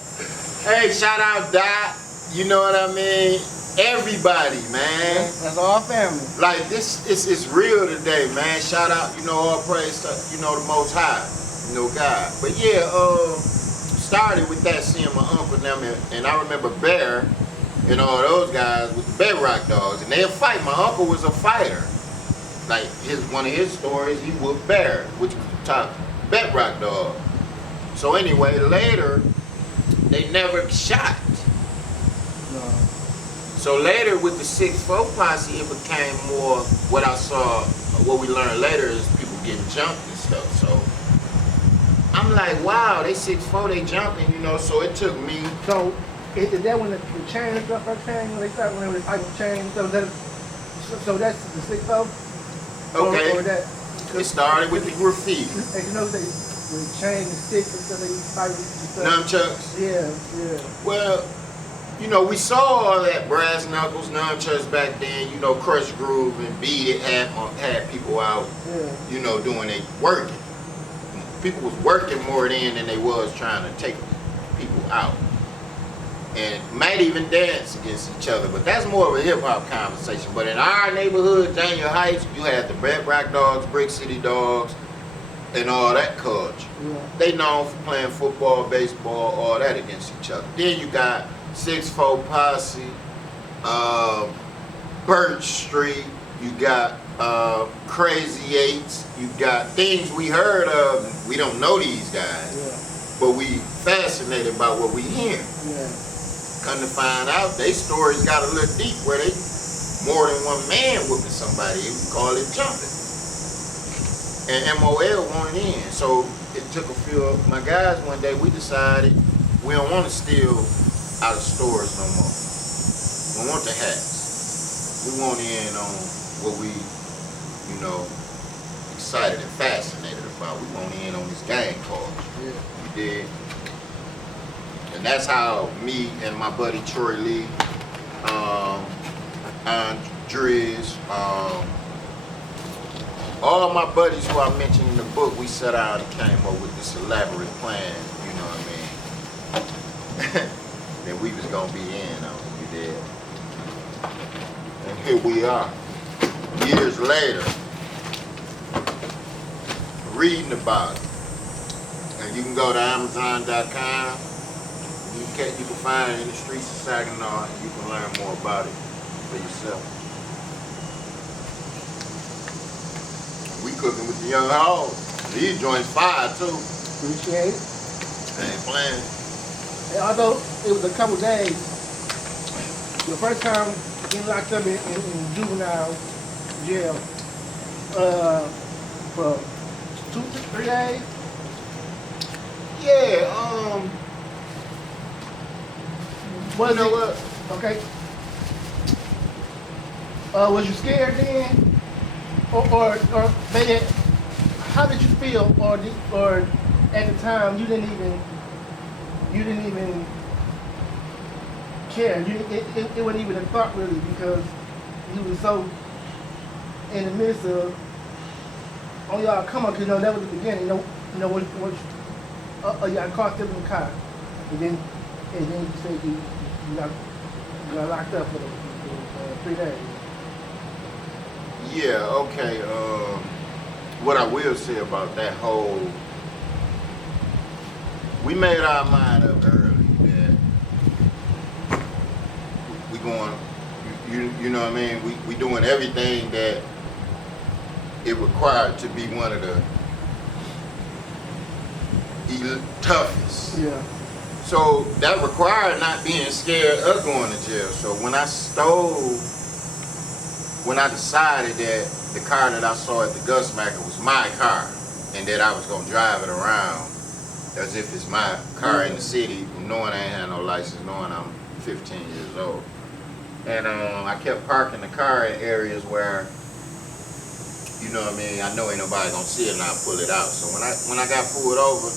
Hey, shout out Dot, you know what I mean? Everybody, man. That's all family. Like this is real today, man. Shout out, you know, all praise to, you know, the Most High, you know, God. But yeah, started with that, seeing my uncle and them, and I remember Bear and all those guys with the Bedrock Dogs, and they'd fight. My uncle was a fighter. Like one of his stories, he whooped Bear, which was the top Bedrock Dog. So anyway, later they never shot. No. So later with the 6'4" Posse, it became more what I saw, what we learned later is people getting jumped and stuff. So I'm like, wow, they 6'4", they jumping, you know, so it took me. So is that when the chain and stuff first came, when they started, when they type of chain, so that's the 6'4"? Okay, Or that, it started with the graffiti. Hey, you know, they chain and stick and stuff, they fight with stuff. Nunchucks. Yeah. Well, you know, we saw all that brass knuckles, nunchucks back then, you know, Crush Groove and Beat It had people out, you know, doing they working. People was working more then than they was trying to take people out. And might even dance against each other, but that's more of a hip-hop conversation. But in our neighborhood, Daniel Heights, you had the Bedrock Dogs, Brick City Dogs, and all that culture. Yeah. They known for playing football, baseball, all that against each other. Then you got 6'4" Posse, Birch Street, you got Crazy Eights, you got things we heard of. We don't know these guys, but we fascinated by what we hear. Yeah. Come to find out, they stories got a little deep where they more than one man whooping somebody. We call it jumping. And MOL wanted in. So it took a few of my guys one day, we decided we don't want to steal out of stores no more. We don't want the hats. We want in on what we, you know, excited and fascinated about. We want in on this gang culture. Yeah. You did. And that's how me and my buddy Troy Lee, Andres, all my buddies who I mentioned in the book, we set out and came up with this elaborate plan, you know what I mean? That we was gonna be in on, you did. And here we are, years later, reading about it. And you can go to Amazon.com, you can find it in the streets of Saginaw, and you can learn more about it for yourself. We cooking with the young hog. These joints fire too. Appreciate it. Ain't playing. And although it was a couple days, the first time getting locked up in juvenile jail for 2 to 3 days. Yeah, Was you know it, what? Okay. Was you scared then? Or maybe, how did you feel? Or at the time you didn't even care. It wasn't even a thought really, because you was so in the midst of, oh y'all come on, because that was the beginning. Y'all caught them in the car, and then you said you got locked up for 3 days. Yeah, okay. What I will say about that whole, we made our mind up early that we going, you know what I mean? We doing everything that it required to be one of the toughest. Yeah. So that required not being scared of going to jail. So when I decided that the car that I saw at the Gusmacker was my car, and that I was gonna drive it around as if it's my car in the city, knowing I ain't had no license, knowing I'm 15 years old. And I kept parking the car in areas where, you know what I mean, I know ain't nobody gonna see it, and I pull it out. So when I got pulled over,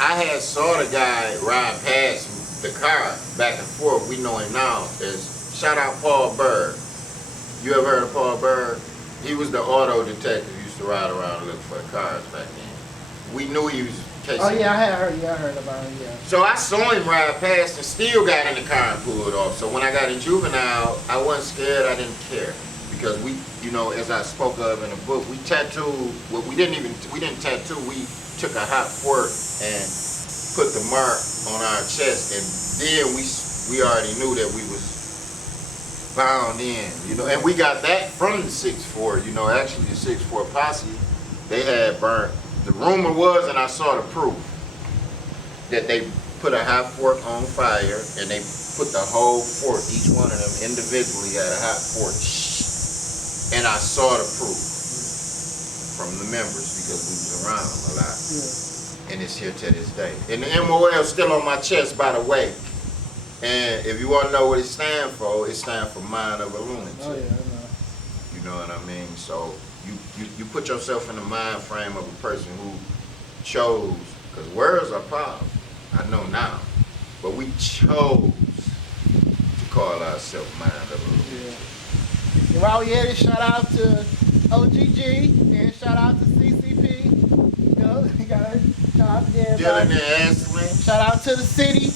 I had saw the guy ride past the car back and forth. We know him now as, shout out Paul Berg. You ever heard of Paul Berg? He was the auto detective who used to ride around looking for cars back then. We knew he was casing. Oh yeah, I heard about him, yeah. So I saw him ride past and still got in the car and pulled off. So when I got in juvenile, I wasn't scared, I didn't care. Because we, you know, as I spoke of in the book, we tattooed, well, we didn't tattoo, we took a hot fork and put the mark on our chest, and then we already knew that we was bound in, you know, and we got that from the 6-4, you know, actually the 6-4 posse, they had burnt, the rumor was, and I saw the proof, that they put a hot fork on fire, and they put the whole fork, each one of them individually had a hot fork, and I saw the proof from the members, because we was around them a lot, and it's here to this day. And the MOL still on my chest, by the way. And if you want to know what it stands for Mind of a Lunatic. Oh yeah, I know. You know what I mean? So you put yourself in the mind frame of a person who chose, because words are powerful, I know now, but we chose to call ourselves Mind of a Lunatic. Yeah. And while we at it, shout out to OGG and shout out to CCP. You know, you gotta shout out to everybody. Dylan and Ashley. Shout out to the city.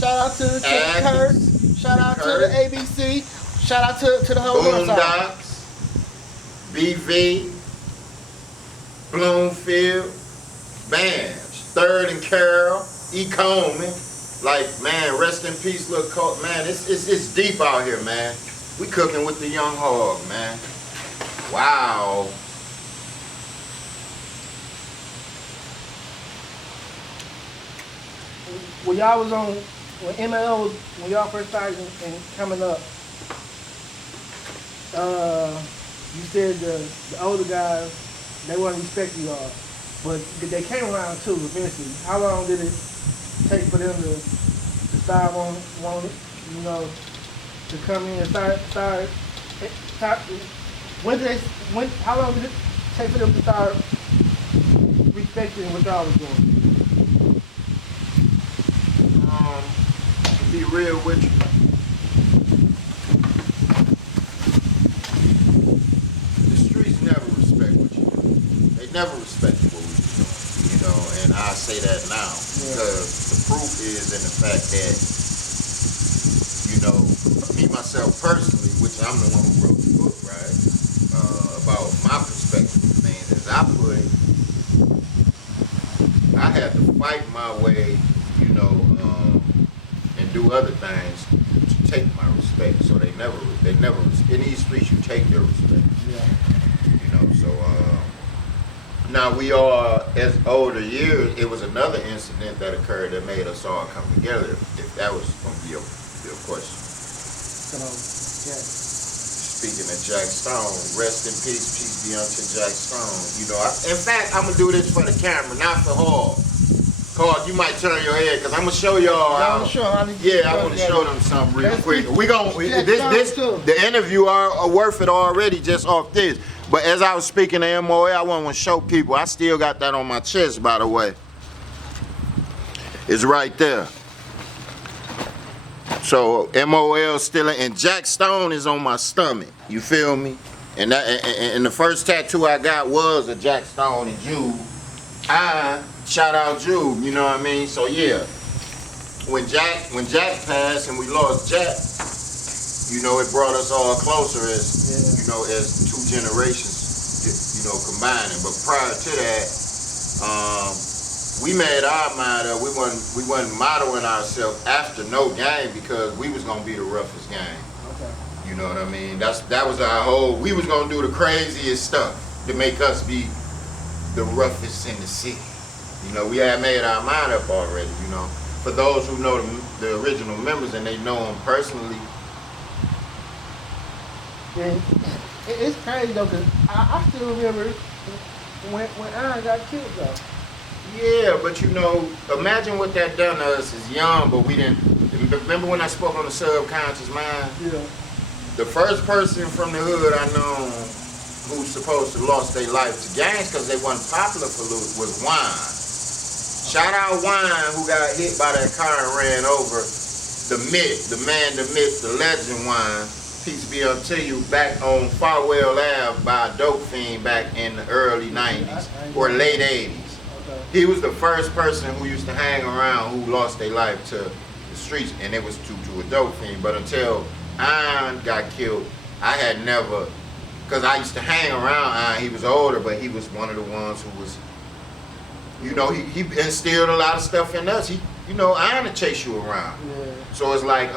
Shout out to the Kurt. Shout out to the ABC. Shout out to the whole Boondocks, BV, Bloomfield, Bams, Third and Carroll, E. Coleman. Like, man, rest in peace, little Colt. Man, it's deep out here, man. We cooking with the young hog, man. Wow. When y'all was on when MLO was, when y'all first started and coming up, you said the older guys, they wouldn't respect you all, but they came around too eventually. How long did it take for them to start wanting, you know, to come in and start how long did it take for them to start respecting what y'all was doing? To be real with you, the streets never respect what you do. They never respected what we were doing, you know, and I say that now because the proof is in the fact that, you know, me myself personally, which I'm the one who wrote the book, right, about my perspective of things, is I had to fight my way, you know, and do other things to take my respect. So they never, in these streets you take their respect. Yeah. You know, so now we are, as older years, it was another incident that occurred that made us all come together, if that was going to be your question. So, yeah. Speaking of Jack Stone, rest in peace be unto Jack Stone. You know, in fact, I'm going to do this for the camera, not for Hall. Hall, you might turn your head, because I'm going to show y'all. I want to show them something real quick. The interview are worth it already just off this. But as I was speaking to MOA, I want to show people. I still got that on my chest, by the way. It's right there. So MOL still in, and Jack Stone is on my stomach. You feel me? And the first tattoo I got was a Jack Stone and Jude. Shout out Jude, you know what I mean? So yeah, when Jack passed and we lost Jack, you know, it brought us all closer as, you know, as two generations, you know, combining. But prior to that, we made our mind up. We wasn't modeling ourselves after no game because we was gonna be the roughest game. Okay. You know what I mean? That was our whole. We was gonna do the craziest stuff to make us be the roughest in the city. You know, we had made our mind up already. You know, for those who know the original members and they know them personally. And it's crazy though, cause I still remember when Aaron got killed though. Yeah, but you know, imagine what that done to us as young, but we didn't. Remember when I spoke on the subconscious mind? Yeah. The first person from the hood I know who's supposed to lost their life to gangs because they wasn't popular for loot was Wine. Shout out Wine, who got hit by that car and ran over. The myth, the man, the myth, the legend Wine. Peace be unto you, back on Farwell Ave by a dope fiend back in the early 90s or late 80s. Okay. He was the first person who used to hang around who lost their life to the streets, and it was to a dope fiend. But until Iron got killed, I had never, because I used to hang around Iron. He was older, but he was one of the ones who was, you know, he instilled a lot of stuff in us. He, you know, Iron to chase you around. Yeah. So it's like,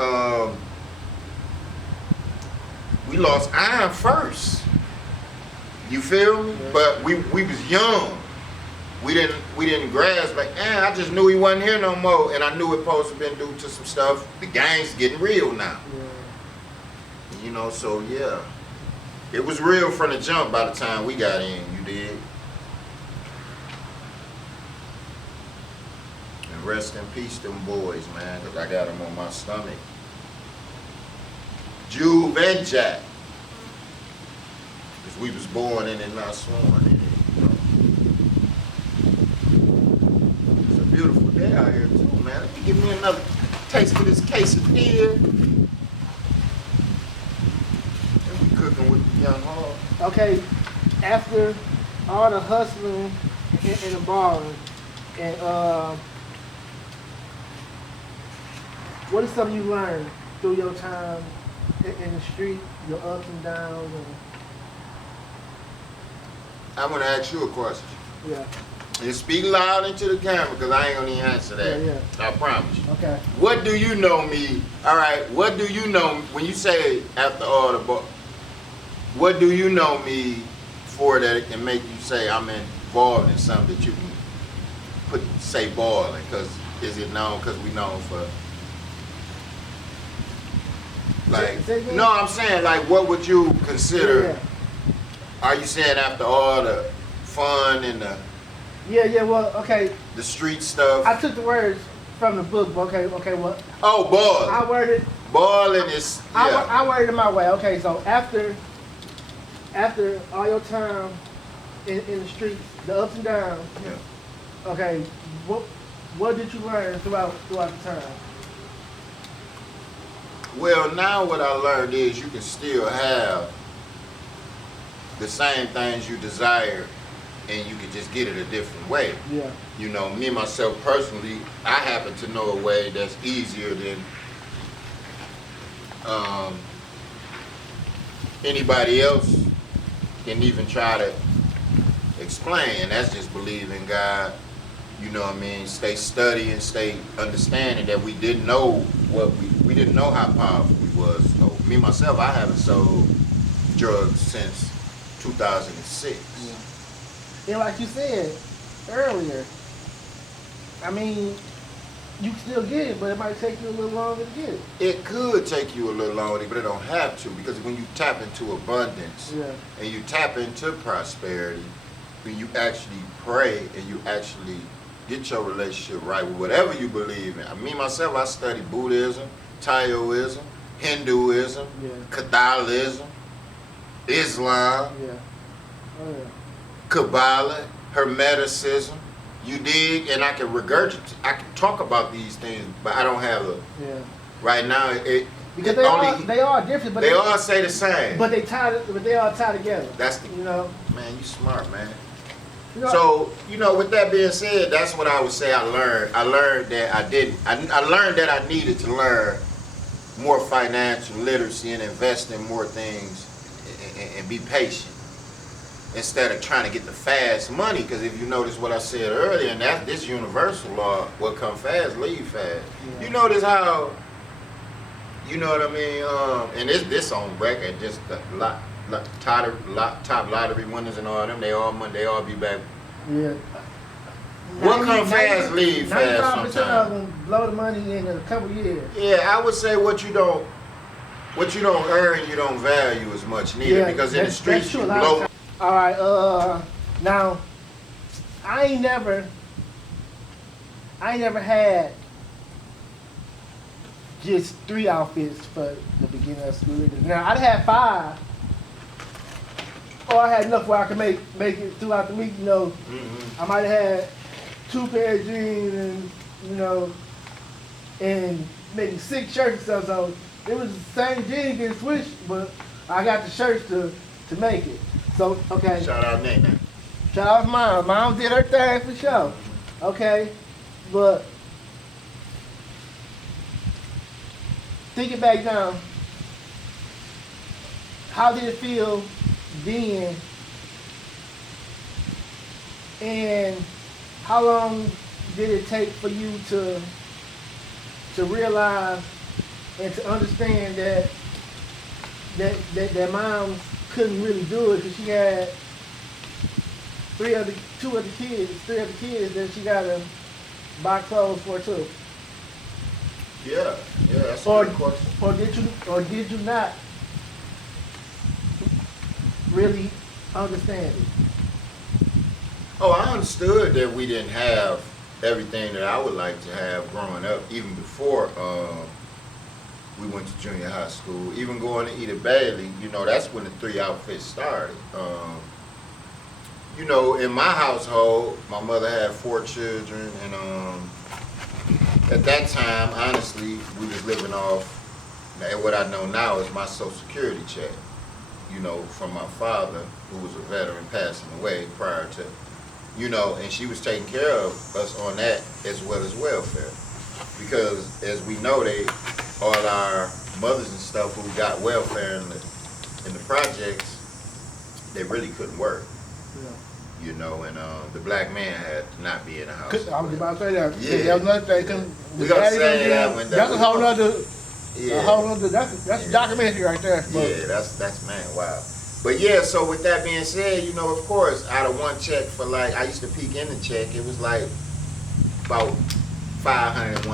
we lost Iron first. You feel me? Yeah. But we was young. We didn't grasp like, I just knew he wasn't here no more, and I knew it supposed to been due to some stuff. The gang's getting real now. Yeah. You know, so yeah. It was real from the jump by the time we got in, you did. And rest in peace them boys, man, because I got them on my stomach. Juve and Jack. Because we was born in it, not sworn in it, you know. It's a beautiful day out here too, man. Let me give me another taste of this quesadilla. And we cooking with the young hog. Okay, after all the hustling and the balling, and what is something you learned through your time in the street, your ups and downs? I'm gonna ask you a question. Yeah. And speak loud into the camera because I ain't gonna even answer that. Yeah. I promise you. Okay. What do you know me? All right. What do you know when you say after all the book? What do you know me for that it can make you say I'm involved in something that you can say balling? Because is it known because we known for Like, Say again? no, I'm saying, like, what would you consider? Yeah. Are you saying after all the fun and Yeah. Well, okay. the street stuff? I took the words from the book. But okay. Well, Oh, boiling. I worded. Boiling is, yeah. I worded it my way. Okay, so after all your time in the streets, the ups and downs. Yeah. Okay, what did you learn throughout the time? Well, now what I learned is you can still have the same things you desire, and you can just get it a different way. Yeah. You know, me myself personally, I happen to know a way that's easier than anybody else can even try to explain, and that's just believe in God. You know what I mean? Stay studying, stay understanding that we didn't know what we didn't know how powerful we was. So me myself, I haven't sold drugs since 2006. Yeah. And like you said earlier, I mean, you can still get it, but it might take you a little longer to get it. It could take you a little longer, but it don't have to, because when you tap into abundance, Yeah. and you tap into prosperity, when you actually pray and you actually get your relationship right with whatever you believe in. I mean, myself, I study Buddhism, Taoism, Hinduism, Yeah. Catholicism, Islam, Yeah. Oh yeah. Kabbalah, Hermeticism. You dig? And I can regurgitate. I can talk about these things, but I don't have a. Yeah. Right now, it Because only they are different, but they all say the same. But they all tie together. That's the You know. man. You smart, man. You know, So, you know, with that being said, that's what I would say I learned. I learned that I didn't. I learned that I needed to learn more financial literacy and invest in more things and be patient instead of trying to get the fast money. Because if you notice what I said earlier, and that's this universal law, what come fast, leave fast. Yeah. You notice how, you know what I mean? And this on record, just the top lottery winners and all them, they all be back. Yeah. What come fast, leave fast 95% of sometimes. them blow the money in a couple years. Yeah, I would say what you don't earn, you don't value as much neither, Yeah, because in the that's streets true you a lot of blow. times. All right. Now, I ain't never had just 3 outfits for the beginning of school. Now I'd had 5, or I had enough where I could make it throughout the week. You know, I might have had 2 pair of jeans and and maybe 6 shirts or stuff. So it was the same jeans getting switched, but I got the shirts to make it. So okay. Shout out Nate. Shout out Mom. Mom did her thing for sure. Okay, but thinking back now, how did it feel then, and how long did it take for you to realize and to understand that Mom couldn't really do it because she had 3 other kids that she gotta buy clothes for too? Yeah, that's a good question. Or did you not really understand it? Oh, I understood that we didn't have everything that I would like to have growing up, even before we went to junior high school. Even going to Eda Bailey, that's when the 3 outfits started. In my household, my mother had 4 children, and at that time, honestly, we was living off, and what I know now is my Social Security check, from my father, who was a veteran passing away prior to, and she was taking care of us on that as well as welfare. Because as we know, all our mothers and stuff who got welfare in the projects, they really couldn't work. Yeah. And the black man had to not be in the house. I was about to say that. Yeah. That was another thing. We gonna say that when that's a whole nother. Yeah. A whole nother. That's a documentary right there. But, Yeah, that's man, wow. But yeah, so with that being said, of course, out of one check for I used to peek in the check, it was like about $501.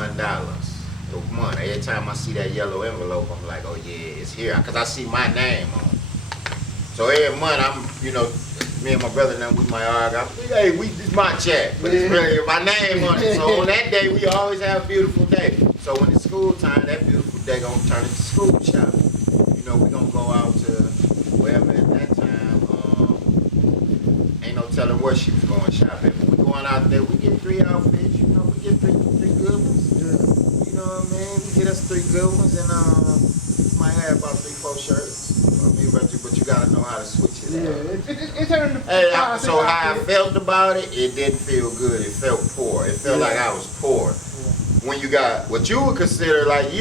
the month. Every time I see that yellow envelope, I'm like, oh yeah, it's here, cause I see my name on it. So every month, me and my brother now, we might argue. Hey, this my check, but it's really my name on it. So on that day, we always have a beautiful day. So when it's school time, that beautiful day gonna turn into school shopping. You know, we gonna go out to wherever at that time. Ain't no telling where she was going shopping. But we going out there, we get 3 outfits. You know, we get three good ones. Yeah. You know what I mean? We get us 3 good ones, and might have about 3-4 shirts. I mean, but you gotta know how to switch it out. It turned into So how I felt about it, it didn't feel good. It felt poor. It felt like I was poor. Yeah. When you got what you would consider like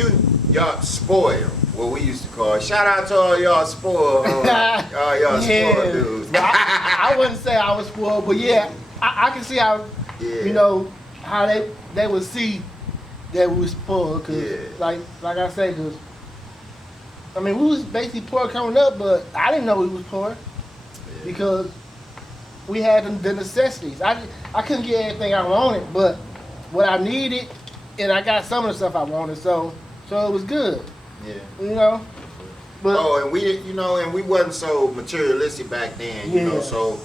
y'all spoiled, what we used to call it. Shout out to all y'all spoiled, all y'all spoiled dudes. I wouldn't say I was spoiled, but yeah, I can see how, you know, how they would see that we was spoiled. Cause like I say, cause I mean, we was basically poor coming up, but I didn't know we was poor because we had the necessities. I couldn't get everything I wanted, but what I needed, and I got some of the stuff I wanted, so it was good. Yeah. You know? But, and we wasn't so materialistic back then, you know, so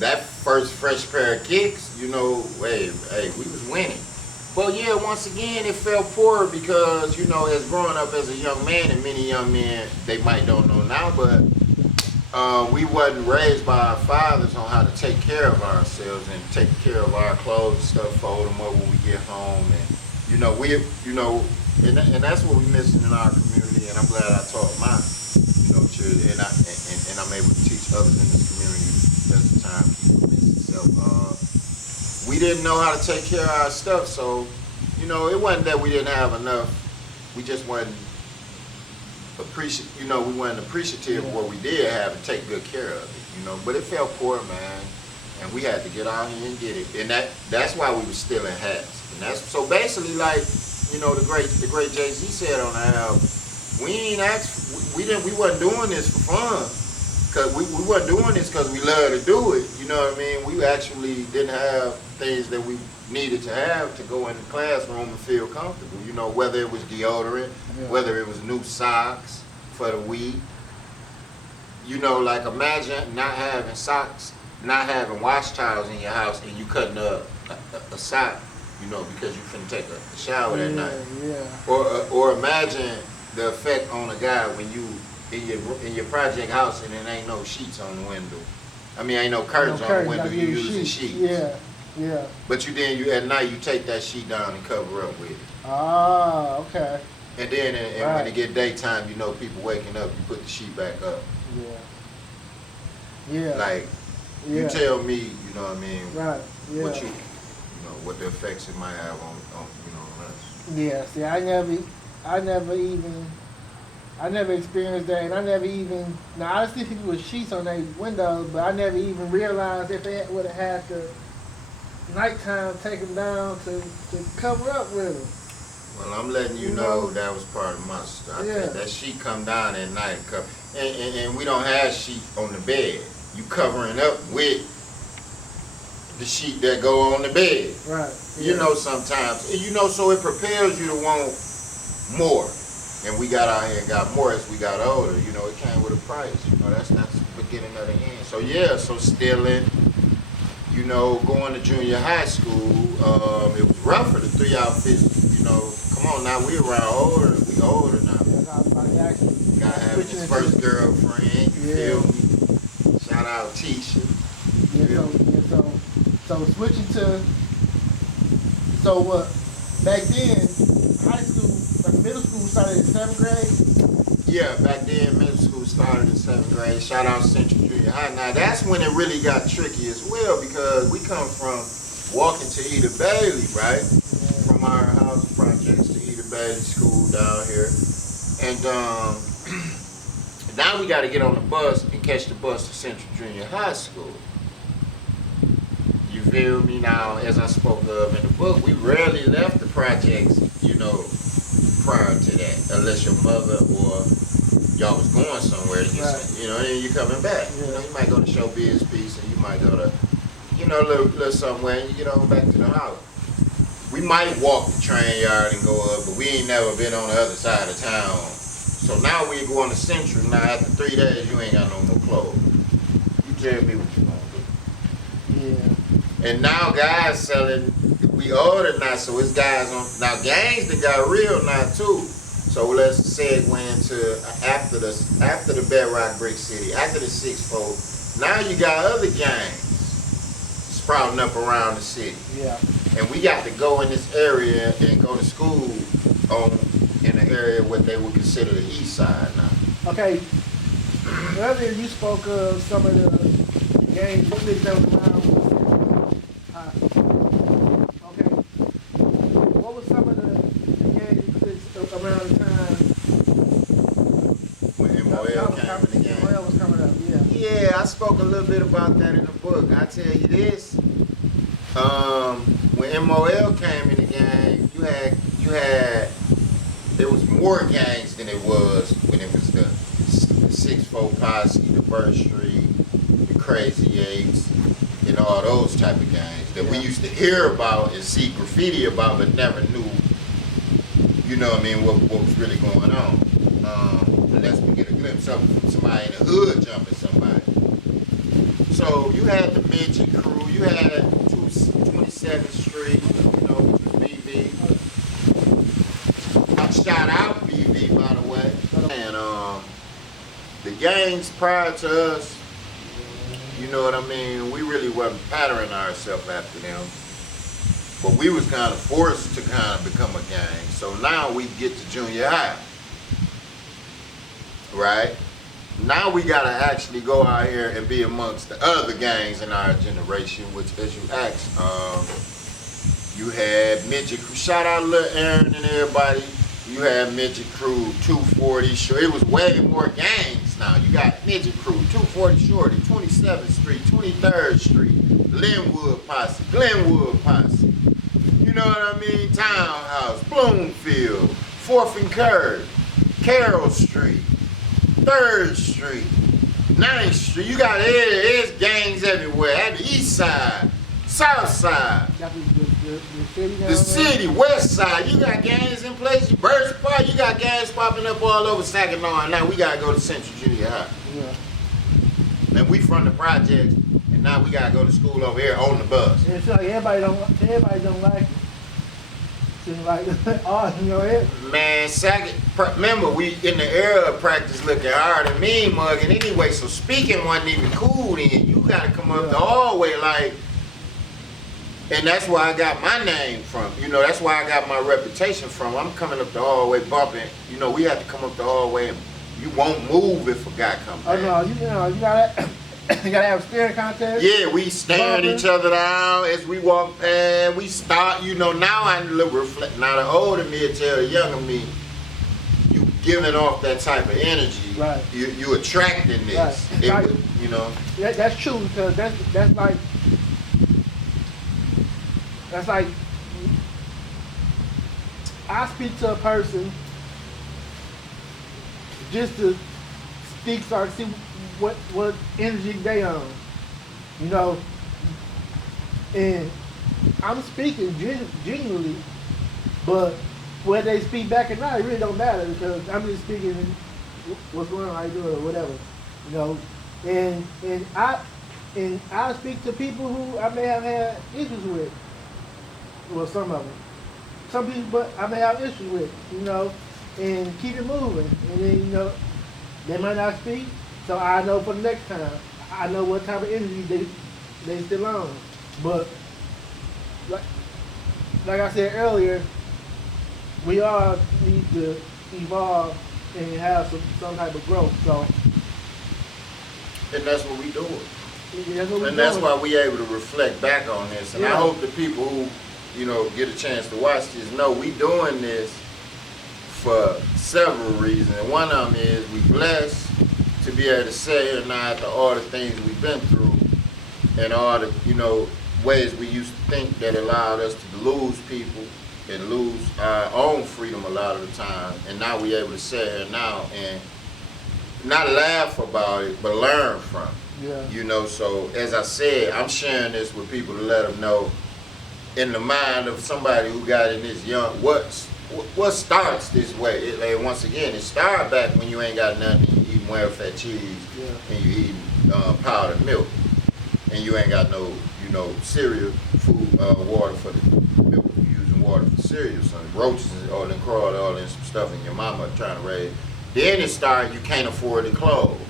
that first fresh pair of kicks, you know, hey, we was winning. But yeah, once again, it felt poor because, you know, as growing up as a young man, and many young men, they might don't know now, but we wasn't raised by our fathers on how to take care of ourselves and take care of our clothes and stuff, fold them up when we get home. And, and that's what we missing in our community, and I'm glad I taught mine, you know, children, and I'm able to teach others in this community as the time keep missing itself. We didn't know how to take care of our stuff, so, you know, it wasn't that we didn't have enough. We just wasn't we weren't appreciative of what we did have and take good care of it, you know. But it felt poor, man, and we had to get out here and get it, and that's why we were stealing hats. And that's so basically, like, you know, the great Jay-Z said on the album, we wasn't doing this for fun. Cause we weren't doing this because we love to do it, you know what I mean? We actually didn't have things that we needed to have to go in the classroom and feel comfortable. You know, whether it was deodorant, whether it was new socks for the week. You know, like imagine not having socks, not having wash towels in your house, and you cutting up a sock, you know, because you couldn't take a shower that night. Yeah. Or imagine the effect on a guy when you in your project house and there ain't no sheets on the window. I mean, ain't no curtains on the window. You using sheets. Yeah. But you at night you take that sheet down and cover up with it. Ah, okay. And then when it get daytime, you know, people waking up, you put the sheet back up. Yeah. Like you tell me, you know what I mean? Right. Yeah. What you know, what the effects it might have on you know, us. Yeah. See, I never experienced that, and I never even. Now I see people with sheets on their windows, but I never even realized if they would have had to nighttime take them down to cover up with them. Well, I'm letting you know that was part of my stuff. That sheet come down at night, and we don't have sheet on the bed. You covering up with the sheet that go on the bed. Right. You know, sometimes, you know, so it prepares you to want more. And we got out here and got more as we got older. You know, it came with a price. You know, that's not the beginning of the end. So yeah, so stealing, you know, going to junior high school, it was rough for the 3 outfits. You know, come on now, we around older. We older now. Gotta have his first girlfriend. You feel me? Shout out Tisha. So switching to, so what? Back then, high school. Middle school started in 7th grade? Yeah, back then middle school started in 7th grade. Shout out Central Junior High. Now that's when it really got tricky as well because we come from walking to Eda Bailey, right? From our house projects to Eda Bailey School down here. And now we got to get on the bus and catch the bus to Central Junior High School. You feel me? Now, as I spoke of in the book, we rarely left the projects, you know, prior to that, unless your mother or y'all was going somewhere, you know, and then you coming back. You know, you might go to Showbiz Piece, and you might go to, you know, little somewhere, and you get on back to the house. We might walk the train yard and go up, but we ain't never been on the other side of town. So now we go on the Central. Now after 3 days, you ain't got no more clothes. You tell me what you gonna do. Yeah. And now guys selling, we ordered now, so it's guys on, now gangs that got real now too. So let's segue into after the Bedrock Brick City, after the 6-4, now you got other gangs sprouting up around the city. Yeah. And we got to go in this area and go to school in an area what they would consider the east side now. Okay. Earlier you spoke of some of the gangs that was around. Okay. What was some of the gangs around the time when MOL came in the game? MOL was coming up, yeah. Yeah, I spoke a little bit about that in the book. I tell you this. When MOL came in the game, you had there was more gangs than it was when it was the 6-4 Posse, the Bird Street, the Crazy Eights, and all those type of gangs that we used to hear about and see graffiti about, but never knew, you know what I mean, what was really going on. Unless we get a glimpse of somebody in the hood jumping somebody. So you had the Midget crew, you had 27th Street, you know, which was BV. Shout out BV, by the way. And the gangs prior to us, you know what I mean, we really wasn't patterning ourselves after them. But we was kind of forced to kind of become a gang. So now we get to junior high. Right? Now we gotta actually go out here and be amongst the other gangs in our generation, which, as you asked, you had Midget Crew. Shout out Lil Aaron and everybody. You had Midget Crew, 240 Shorty. It was way more gangs now. You got Midget Crew, 240 Shorty, 27th Street, 23rd Street, Linwood Posse, Glenwood Posse. You know what I mean? Townhouse, Bloomfield, 4th and Curve, Carroll Street, 3rd Street, 9th Street. You got there's gangs everywhere. At the east side, south side, the city, west side. You got gangs in places. Birds Park, you got gangs popping up all over Saginaw. Now we gotta go to Central Junior High. Yeah. And we from the projects, and now we gotta go to school over here on the bus. And it's like everybody don't like it. It's like, oh, you know it. Man, remember we in the era of practice looking hard and mean mugging anyway, so speaking wasn't even cool then. You gotta come up the hallway like, and that's where I got my name from. You know, that's where I got my reputation from. I'm coming up the hallway bumping. You know, we had to come up the hallway and you won't move if a guy comes back. Oh no, you gotta you gotta have a staring contest. Yeah, we staring each other down as we walk past. We start, you know, now I look reflect. Now the older me will tell the younger me, you giving off that type of energy. Right. You attracting this. Right. You know. That's true, because that's like I speak to a person just to start to see what energy they on, you know, and I'm speaking genuinely, but whether they speak back or not, it really don't matter, because I'm just speaking what's going on, how you doing, or whatever, you know, and I speak to people who I may have had issues with, well, some of them, some people, but I may have issues with, you know, and keep it moving, and then, you know, they might not speak. So I know for the next time, I know what type of energy they still on. But like I said earlier, we all need to evolve and have some type of growth. So, and that's what we doing. And that's why we able to reflect back on this. And I hope the people who, you know, get a chance to watch this know we doing this for several reasons. And one of them is we blessed to be able to sit here now after all the things we've been through and all the, you know, ways we used to think that allowed us to lose people and lose our own freedom a lot of the time. And now we able to sit here now and not laugh about it, but learn from it. Yeah. You know, so as I said, I'm sharing this with people to let them know in the mind of somebody who got in this young, what starts this way? Like, once again, it started back when you ain't got nothing, you eating well-fed cheese, and you eating powdered milk, and you ain't got no, cereal, food, water for the milk. You using water for cereal, so the roaches all in crawled, all in some stuff, and your mama trying to raise. Then it started, you can't afford the clothes.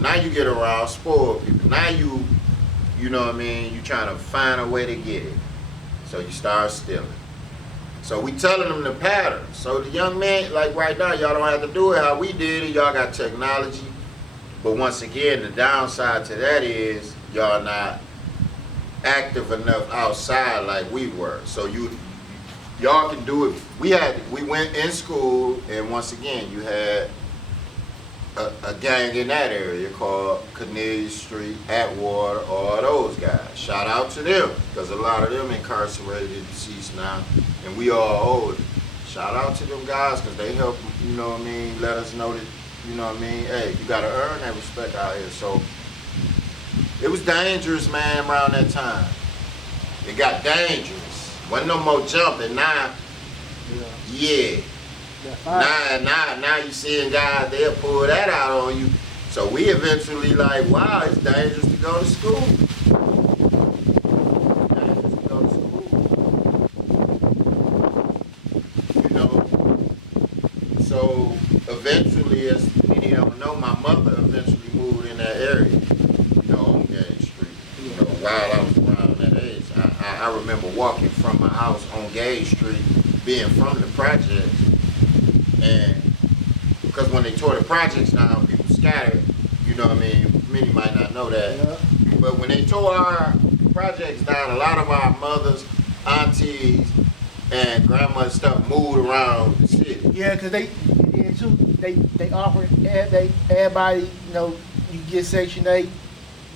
Now you get around spoiled people. Now you know what I mean, you trying to find a way to get it. So you start stealing. So we telling them the pattern. So the young man, like right now, y'all don't have to do it how we did it. Y'all got technology. But once again, the downside to that is y'all not active enough outside like we were. So y'all can do it. We went in school, and once again, you had a gang in that area called Cornelia Street, Atwater, all those guys. Shout out to them, because a lot of them incarcerated, deceased now, and we all older. Shout out to them guys, because they help, let us know that, hey, you gotta earn that respect out here. So it was dangerous, man, around that time. It got dangerous. Wasn't no more jumping. Now, yeah. Now you seeing guys, they'll pull that out on you. So we eventually like, wow, it's dangerous to go to school. Dangerous to go to school. So eventually, as many don't know, my mother eventually moved in that area, on Gage Street. While I was around that age, I remember walking from my house on Gage Street, being from the projects. And because when they tore the projects down, people scattered, many might not know that. Yeah. But when they tore our projects down, a lot of our mothers, aunties, and grandmother's stuff moved around the city. Yeah, because they offered everybody, you get Section 8,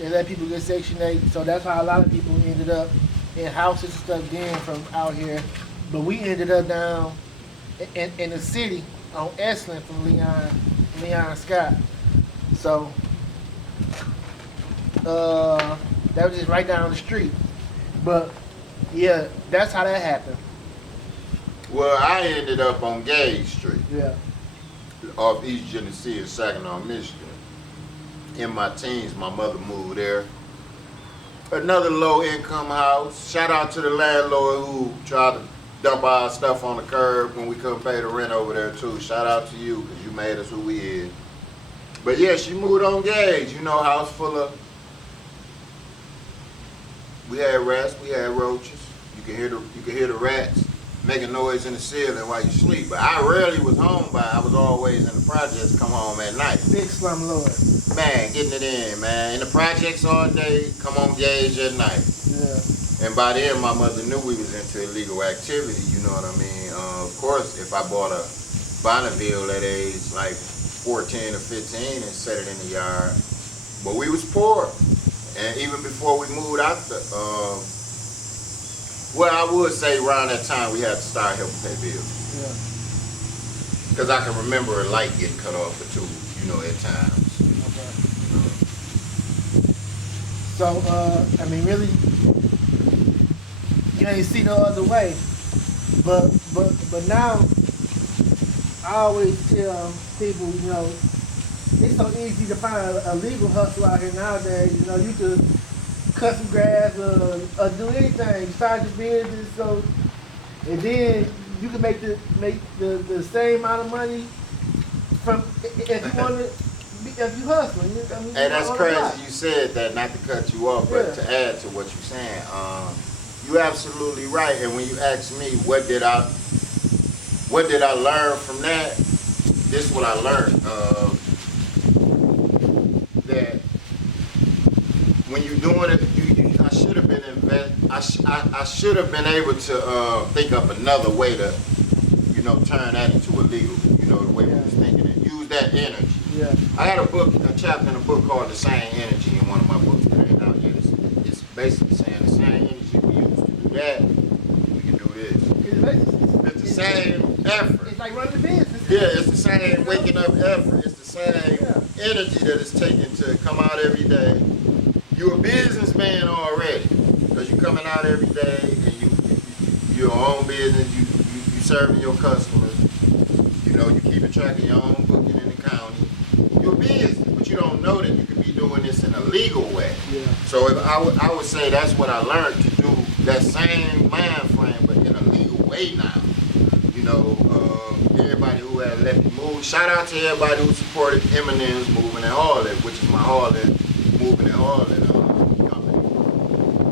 they let people get Section 8, so that's how a lot of people ended up in houses and stuff then from out here. But we ended up down in the city on Estlin from Leon Scott. So that was just right down the street. But yeah, that's how that happened. Well, I ended up on Gage Street. Yeah. Off East Genesee in Saginaw, Michigan. In my teens, my mother moved there. Another low-income house. Shout out to the landlord who tried to dump our stuff on the curb when we couldn't pay the rent over there too. Shout out to you, because you made us who we is. But yeah, she moved on Gage, house full of, we had rats, we had roaches. You can hear the rats making noise in the ceiling while you sleep. But I rarely was home I was always in the projects, come home at night. Big slumlord. Man, getting it in, man. In the projects all day, come on Gage at night. Yeah. And by then, my mother knew we was into illegal activity, you know what I mean? Of course, if I bought a Bonneville at age like 14 or 15 and set it in the yard, but we was poor. And even before we moved out, I would say around that time we had to start helping pay bills. Yeah. Because I can remember a light getting cut off or two, at times. Okay. So, really, you ain't see no other way. But now, I always tell people, it's so easy to find a legal hustle out here nowadays. You could cut some grass or do anything, start your business, and then you can make the same amount of money from if you want to. If you hustling, hey, that's crazy. You said that, not to cut you off, but to add to what you're saying. You're absolutely right. And when you ask me what did I learn from that, this is what I learned. That when you're doing it, I should have been I should have been able to think up another way to, turn that into a legal, the way we was thinking it. Use that energy. Yeah. I got a chapter in a book called The Same Energy in one of my books that ain't out yet. It's basically saying the same energy we use to do that, we can do this. It's the same effort. It's like running a business. Yeah, it's the same waking up effort. It's the same energy that it's taking to come out every day. You're a businessman already, because you're coming out every day and you your own business. You serving your customers. You know, you keeping track of your own booking in the county. You're busy, but you don't know that you could be doing this in a legal way. Yeah. So if I would say that's what I learned to do, that same mind frame, but in a legal way now. You know, everybody who had left move. Shout out to everybody who supported Eminem's Moving and Hauling, which is my hauling, moving and hauling company.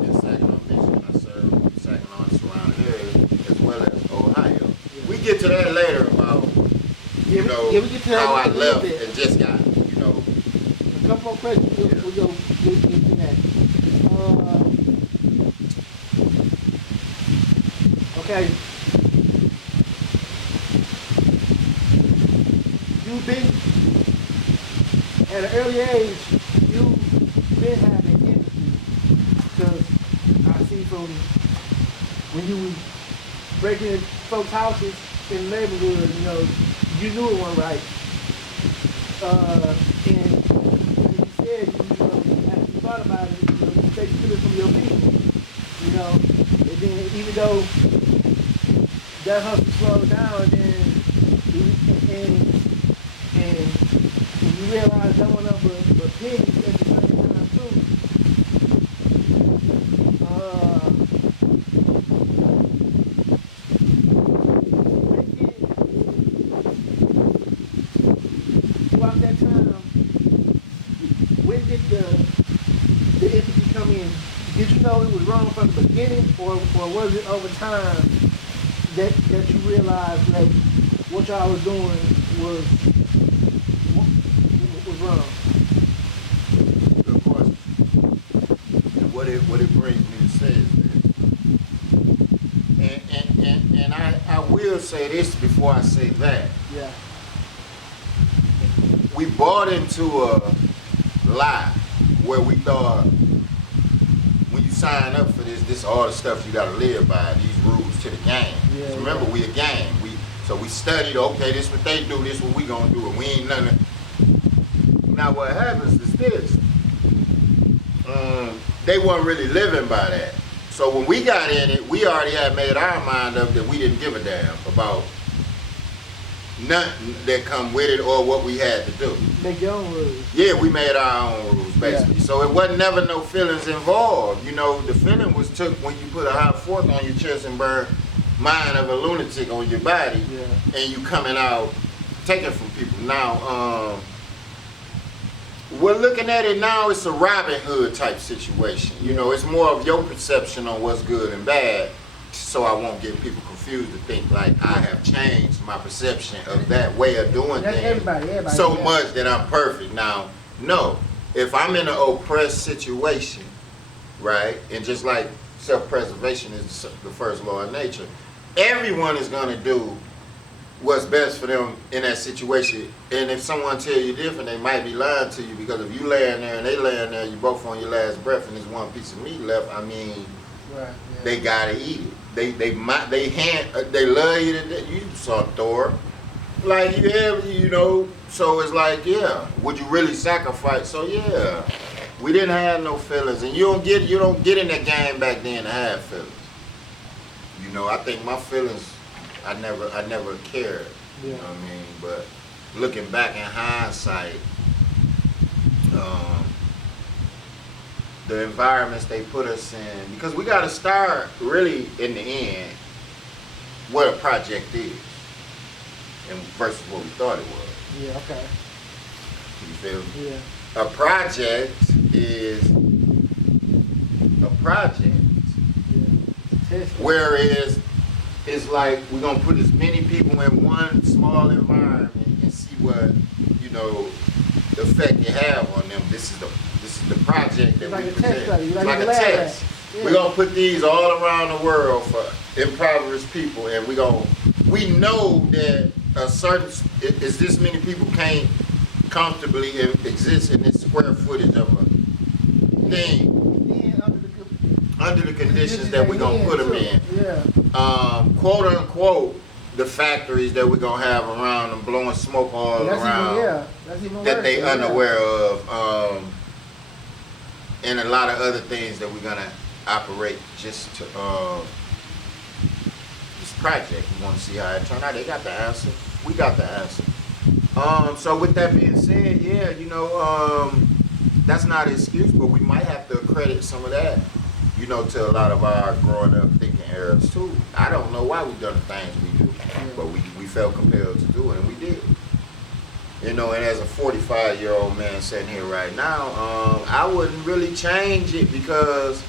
In Saginaw, Michigan, I serve Saginaw and surrounding areas as well as Ohio. Yeah. We get to that later about we get to how I left and just got, you know. A couple more questions. We'll go into that. Okay. You've been, at an early age, you've been having empathy. Because I see from when you was breaking in folks' houses in the neighborhood, you know, you knew it wasn't right. And you said, you know, after you thought about it, you know, you take it from your people. You know, and then even though that hustle slowed down, and you realize that one of the pigs at the same time too. Throughout that time, when did the empathy come in? Did you know it was wrong from the beginning, or was it over time that you realized that what y'all was doing was wrong? Good question. And what it brings me to say is this. And I will say this before I say that. Yeah. We bought into a lie where we thought when you sign up for this all the stuff you gotta live by, these rules to the game. Yeah, so remember, we a game. So we studied, okay, this what they do, this what we gonna do, and we ain't nothing. Now what happens is this. They weren't really living by that. So when we got in it, we already had made our mind up that we didn't give a damn about nothing that come with it or what we had to do. Make your own rules. Yeah, we made our own rules, basically. Yeah. So it wasn't never no feelings involved. You know, the feeling was took when you put a hot fork on your chest and burn mind of a lunatic on your body, and you coming out taking from people. Now, we're looking at it now, it's a Robin Hood type situation. You know, it's more of your perception on what's good and bad, so I won't get people confused to think like I have changed my perception of that way of doing things everybody so much that I'm perfect. Now, no, if I'm in an oppressed situation, right, and just like self-preservation is the first law of nature, everyone is going to do what's best for them in that situation. And if someone tell you different, they might be lying to you, because if you laying there and they laying there, you both on your last breath and there's one piece of meat left, I mean, they gotta eat it. They love you to death. You saw Thor, like you know. So it's like, yeah, would you really sacrifice? So yeah, we didn't have no feelings, and you don't get in that game back then to have feelings. You know, I think my feelings, I never cared. You know what I mean? But looking back in hindsight, the environments they put us in, because we got to start really in the end what a project is, and versus what we thought it was. Yeah. Okay. You feel me? Yeah. A project is a project. Yeah. Whereas it's like we're gonna put as many people in one small environment and see what, you know, the effect it have on them. This is the project that we present. It's like a test. Yeah. We're gonna put these all around the world for impoverished people, and we know that a certain is this many people can't comfortably exist in this square footage of a thing under the conditions that we're gonna put them in. Yeah. Quote unquote, the factories that we're gonna have around them blowing smoke all around that they unaware of, and a lot of other things that we're gonna operate just to project. We want to see how it turned out. They got the answer. We got the answer. So with that being said, yeah, you know, that's not an excuse, but we might have to credit some of that, you know, to a lot of our growing up thinking errors too. I don't know why we done the things we do, but we felt compelled to do it, and we did. You know, and as a 45-year-old man sitting here right now, I wouldn't really change it because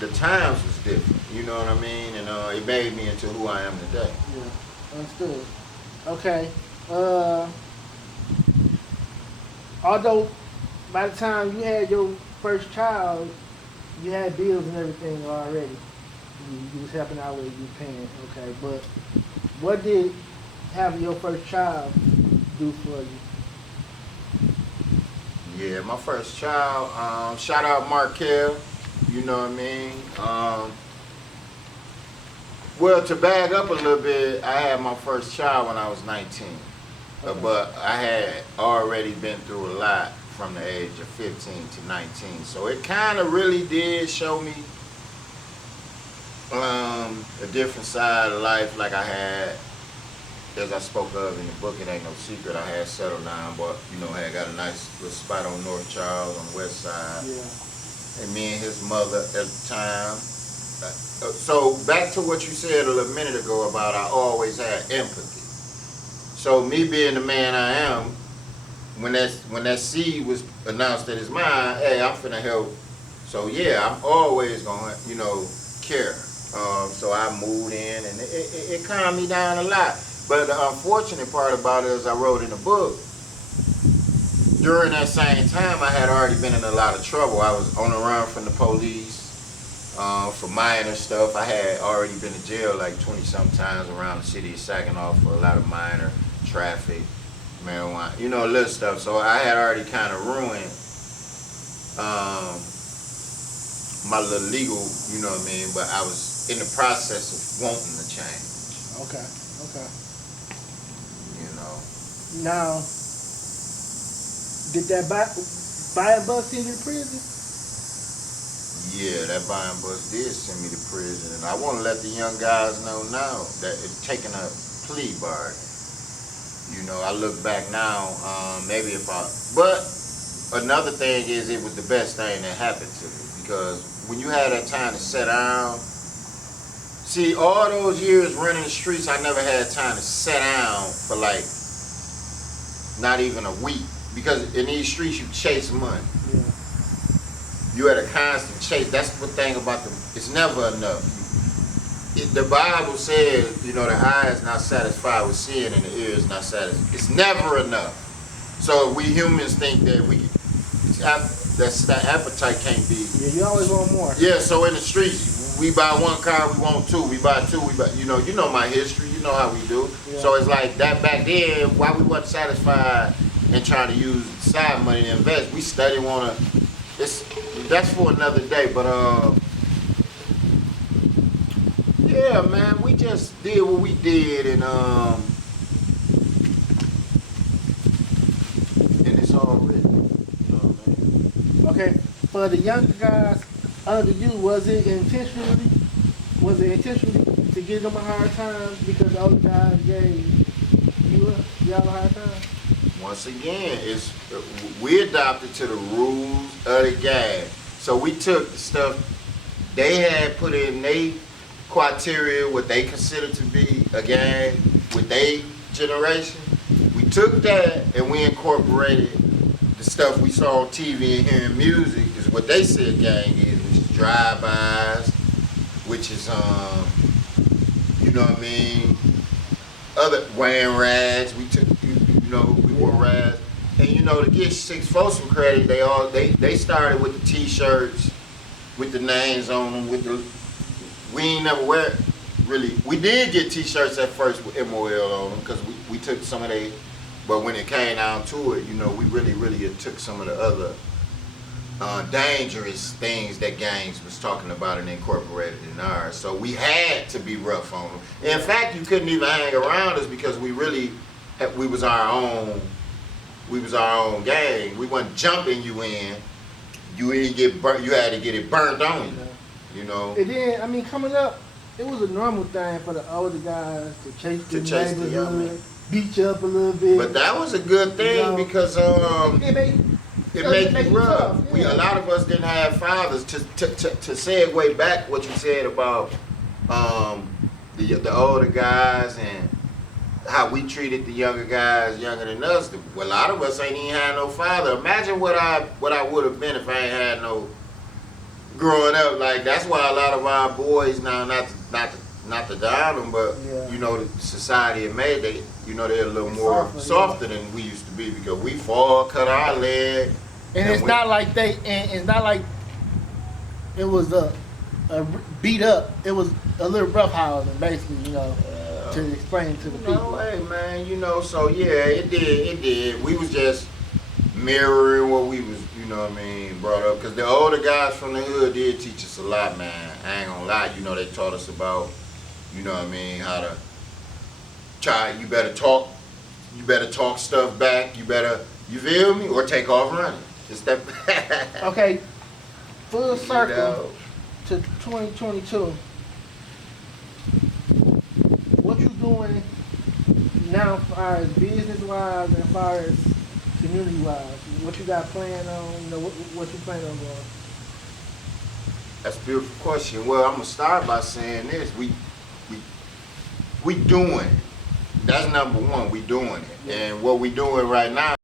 the times was different. You know what I mean? And it made me into who I am today. Yeah, understood. Okay. Although by the time you had your first child, you had bills and everything already. You was helping out with you paying. Okay, but what did having your first child do for you? Yeah, my first child, shout out Marcel, you know what I mean? Well, to bag up a little bit, I had my first child when I was 19. Okay. But I had already been through a lot from the age of 15 to 19. So it kind of really did show me a different side of life. Like I had, as I spoke of in the book, it ain't no secret, I had settled down, but you know, had got a nice little spot on North Charles on the west side. Yeah. And me and his mother at the time. So back to what you said a little minute ago about I always had empathy. So me being the man I am, when that seed was announced that it's mine, hey, I'm finna help. So yeah, I'm always gonna, you know, care. So I moved in, and it calmed me down a lot. But the unfortunate part about it, as I wrote in the book, during that same time, I had already been in a lot of trouble. I was on the run from the police for minor stuff. I had already been to jail like 20-something times around the city of Saginaw for a lot of minor traffic, marijuana, you know, little stuff. So I had already kind of ruined my little legal, you know what I mean? But I was in the process of wanting to change. Okay, okay. You know. Now, did that buying bus send you to prison? Yeah, that buying bus did send me to prison, and I want to let the young guys know now that it's taking a plea bargain. You know, I look back now, maybe if I, but another thing is it was the best thing that happened to me, because when you had that time to sit down, see, all those years running the streets, I never had time to sit down for like not even a week, because in these streets you chase money. Yeah. You had a constant chase. That's the thing about them. It's never enough. The Bible says, you know, the eye is not satisfied with seeing and the ear is not satisfied. It's never enough. So we humans think that that appetite can't be. Yeah, you always want more. Yeah, so in the streets, we buy one car, we want two. We buy two, we buy, you know my history, you know how we do. Yeah. So it's like that back then, why we wasn't satisfied and trying to use side money to invest. We steady want to, that's for another day, but yeah, man, we just did what we did, and it's all written. You know what I mean? Okay, for the younger guys under you, was it intentionally to give them a hard time because the older guys gave y'all a hard time? Once again, we adopted to the rules of the game. So we took the stuff they had put in their criteria, what they considered to be a gang with their generation. We took that and we incorporated the stuff we saw on TV and hearing music is what they said gang is, which is drive-bys, which is you know what I mean, other wearing rags. We took, you know, we wore rags. And you know, to get 6 folks some credit, they started with the t-shirts with the names on them, we ain't never wear, really, we did get t-shirts at first with MOL on them because we took some of they, but when it came down to it, you know, we really took some of the other dangerous things that gangs was talking about and incorporated in ours. So we had to be rough on them. In fact, you couldn't even hang around us because we was our own gang. We wasn't jumping you in. You didn't get burnt. You had to get it burnt on you. You know. And then, I mean, coming up, it was a normal thing for the older guys to chase the chase the young neighborhood, man. beat you up a little bit. But that was a good thing, You know, because it made you rough. Yeah. A lot of us didn't have fathers. To segue back what you said about the older guys and how we treated the younger guys younger than us. Well, a lot of us ain't even had no father. Imagine what I would have been if I ain't had no growing up. Like, that's why a lot of our boys now, not to down them, but Yeah. you know, the society had made they, you know, they're a little more softer than we used to be, because we fall, cut our leg, and it's not like it's not like it was a beat up. It was a little roughhousing, basically, you know, to explain to the people. No, hey man, you know, so yeah, it did. We was just mirroring what we was, you know what I mean, brought up. Because the older guys from the hood did teach us a lot, man. I ain't gonna lie, you know, they taught us about, you know what I mean, how to you better talk stuff back, you feel me, or take off running. Just step back. Okay, full circle, You know. to 2022. What you doing now, as far as business wise and as far as community wise? What you got planned on? You know, what you plan on doing? That's a beautiful question. Well, I'm gonna start by saying this: we doing it. That's number one. We doing it, and what we doing right now.